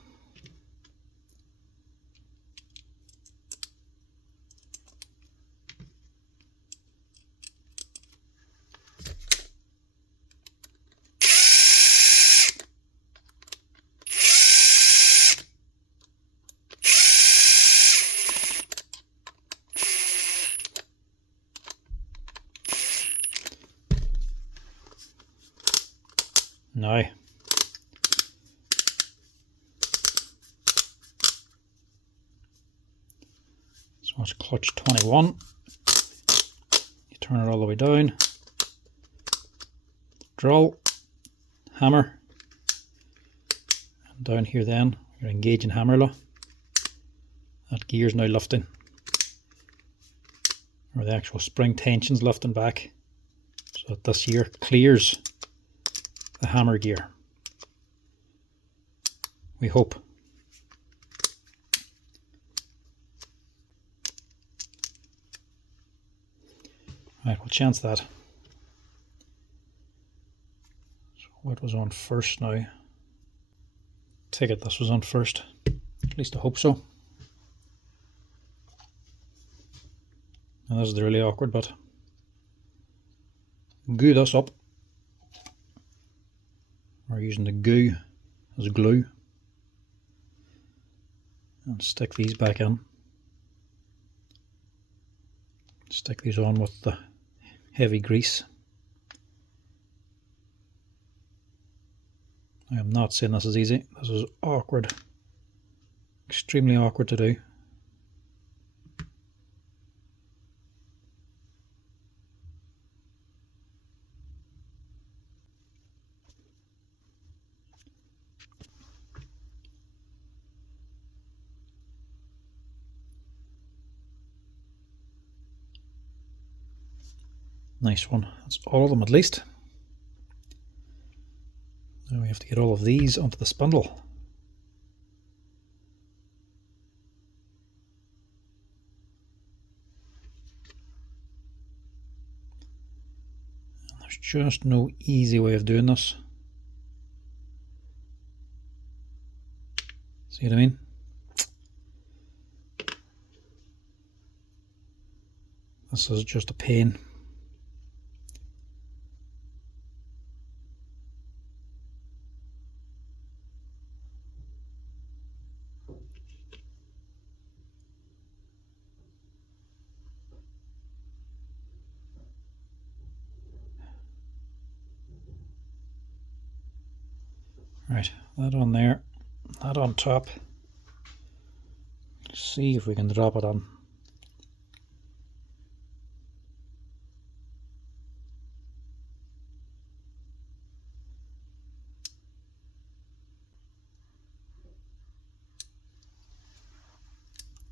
Now, so it's clutch 21. You turn it all the way down. Drill, hammer, and down here then you're engaging hammer law. That gear's now lifting, or the actual spring tension's lifting back, so that this here clears the hammer gear. We hope. Right, we'll chance that. So what was on first now? Take it this was on first. At least I hope so. And this is the really awkward bit. Glue this up. We're using the goo as glue. And stick these back in. Stick these on with the heavy grease. I am not saying this is easy. This is awkward. Extremely awkward to do. Nice one. That's all of them at least. Now we have to get all of these onto the spindle. And there's just no easy way of doing this. See what I mean? This is just a pain. Right, that on there, that on top. See if we can drop it on.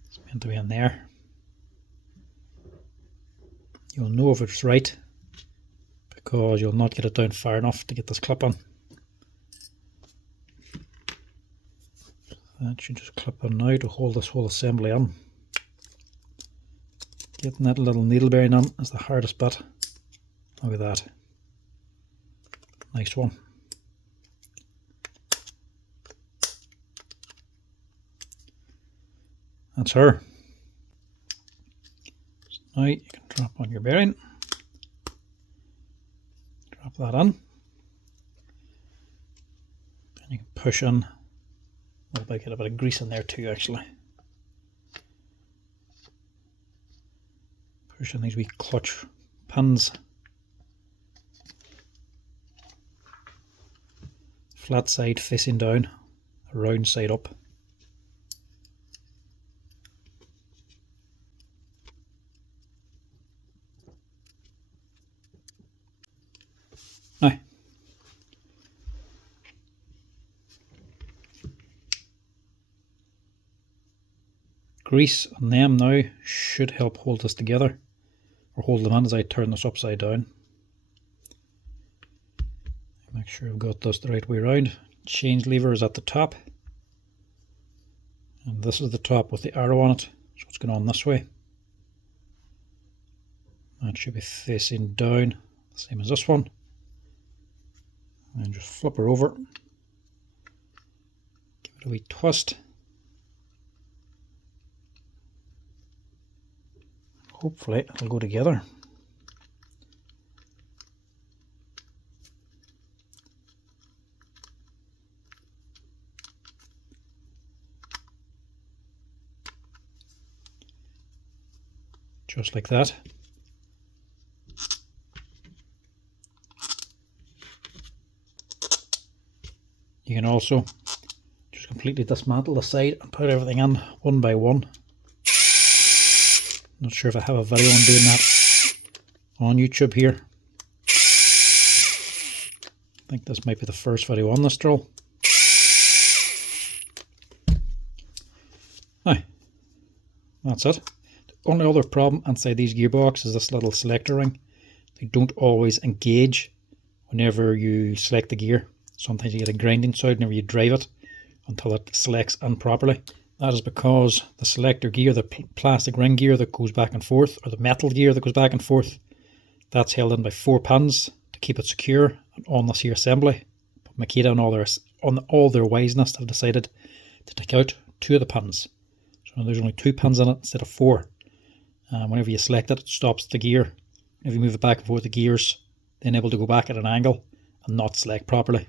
It's meant to be in there. You'll know if it's right because you'll not get it down far enough to get this clip on. That should just clip on now to hold this whole assembly on. Getting that little needle bearing on is the hardest bit. Look at that. Nice one. That's her. So now you can drop on your bearing. Drop that on. And you can push in. Hope I get a bit of grease in there too, actually. Push in these wee clutch pins. Flat side facing down, round side up. Now, grease on them now should help hold this together, or hold them in as I turn this upside down. Make sure I've got this the right way around. Change lever is at the top, and this is the top with the arrow on it, so it's going on this way. That should be facing down, same as this one. And just flip her over, a wee twist. Hopefully it'll go together. Just like that. You can also just completely dismantle the side and put everything in one by one. Not sure if I have a video on doing that on YouTube here. I think this might be the first video on this drill. Aye, that's it. The only other problem inside these gearboxes is this little selector ring. They don't always engage whenever you select the gear. Sometimes you get a grinding sound whenever you drive it until it selects in properly. That is because the selector gear, the plastic ring gear that goes back and forth, or the metal gear that goes back and forth, that's held in by 4 pins to keep it secure on this here assembly. But Makita on all their wiseness have decided to take out 2 of the pins. So there's only 2 pins in it instead of 4. Whenever you select it, it stops the gear. If you move it back and forth, the gear's then able to go back at an angle and not select properly.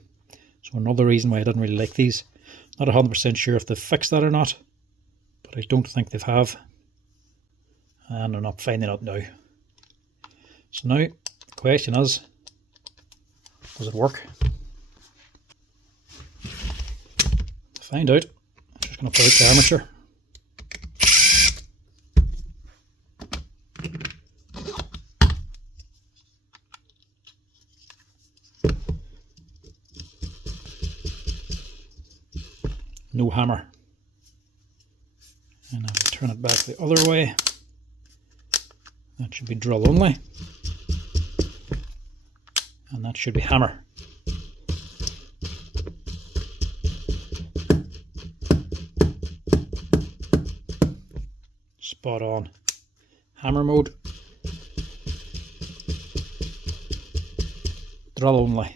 So another reason why I didn't really like these. Not 100% sure if they've fixed that or not, but I don't think they have. And I'm not finding out now. So now the question is, does it work? To find out, I'm just going to pull out the armature. No hammer. And I'll turn it back the other way. That should be drill only. And that should be hammer. Spot on. Hammer mode. Drill only.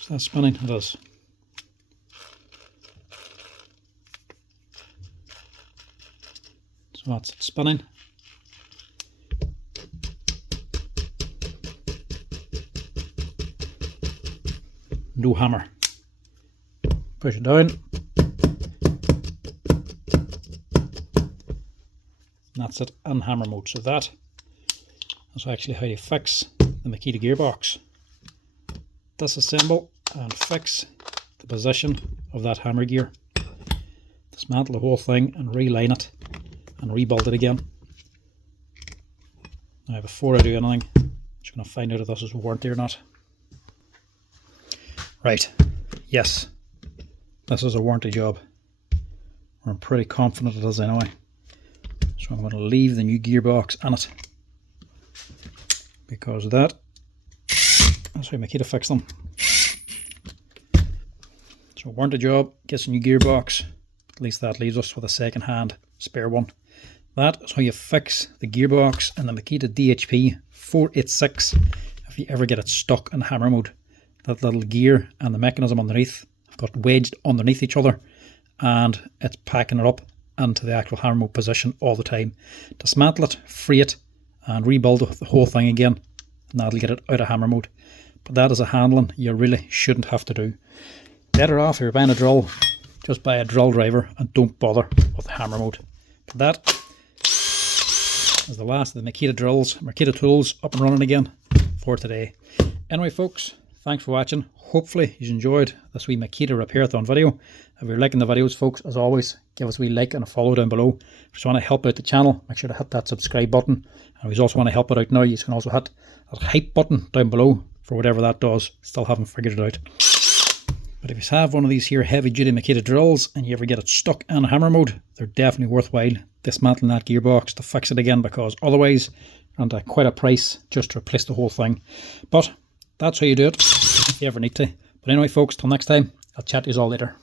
Is that spinning? It is. So that's it spinning. No hammer. Push it down. That's it in hammer mode. So that's actually how you fix the Makita gearbox. Disassemble and fix the position of that hammer gear. Dismantle the whole thing and reline it and rebuild it again. Now before I do anything, I'm just going to find out if this is warranty or not. Right, yes, this is a warranty job. I'm pretty confident it is anyway. So I'm going to leave the new gearbox in it, because of that. That's how Makita fix them. So warranty job, gets a new gearbox. At least that leaves us with a second hand spare one. That is how you fix the gearbox in the Makita DHP486 if you ever get it stuck in hammer mode. That little gear and the mechanism underneath have got wedged underneath each other, and it's packing it up into the actual hammer mode position all the time. Dismantle it, free it, and rebuild the whole thing again, and that'll get it out of hammer mode. But that is a handling you really shouldn't have to do. Better off if you're buying a drill, just buy a drill driver and don't bother with the hammer mode. But that is the last of the Makita drills, Makita tools up and running again for today. Anyway folks, thanks for watching. Hopefully you enjoyed this wee Makita Repairathon video. If you're liking the videos folks, as always, give us a wee like and a follow down below. If you want to help out the channel, make sure to hit that subscribe button. And if you also want to help it out now, you can also hit that hype button down below for whatever that does. Still haven't figured it out. But if you have one of these here heavy duty Makita drills and you ever get it stuck in hammer mode, they're definitely worthwhile dismantling that gearbox to fix it again, because otherwise you're under quite a price just to replace the whole thing. But that's how you do it if you ever need to. But anyway folks, till next time, I'll chat to you all later.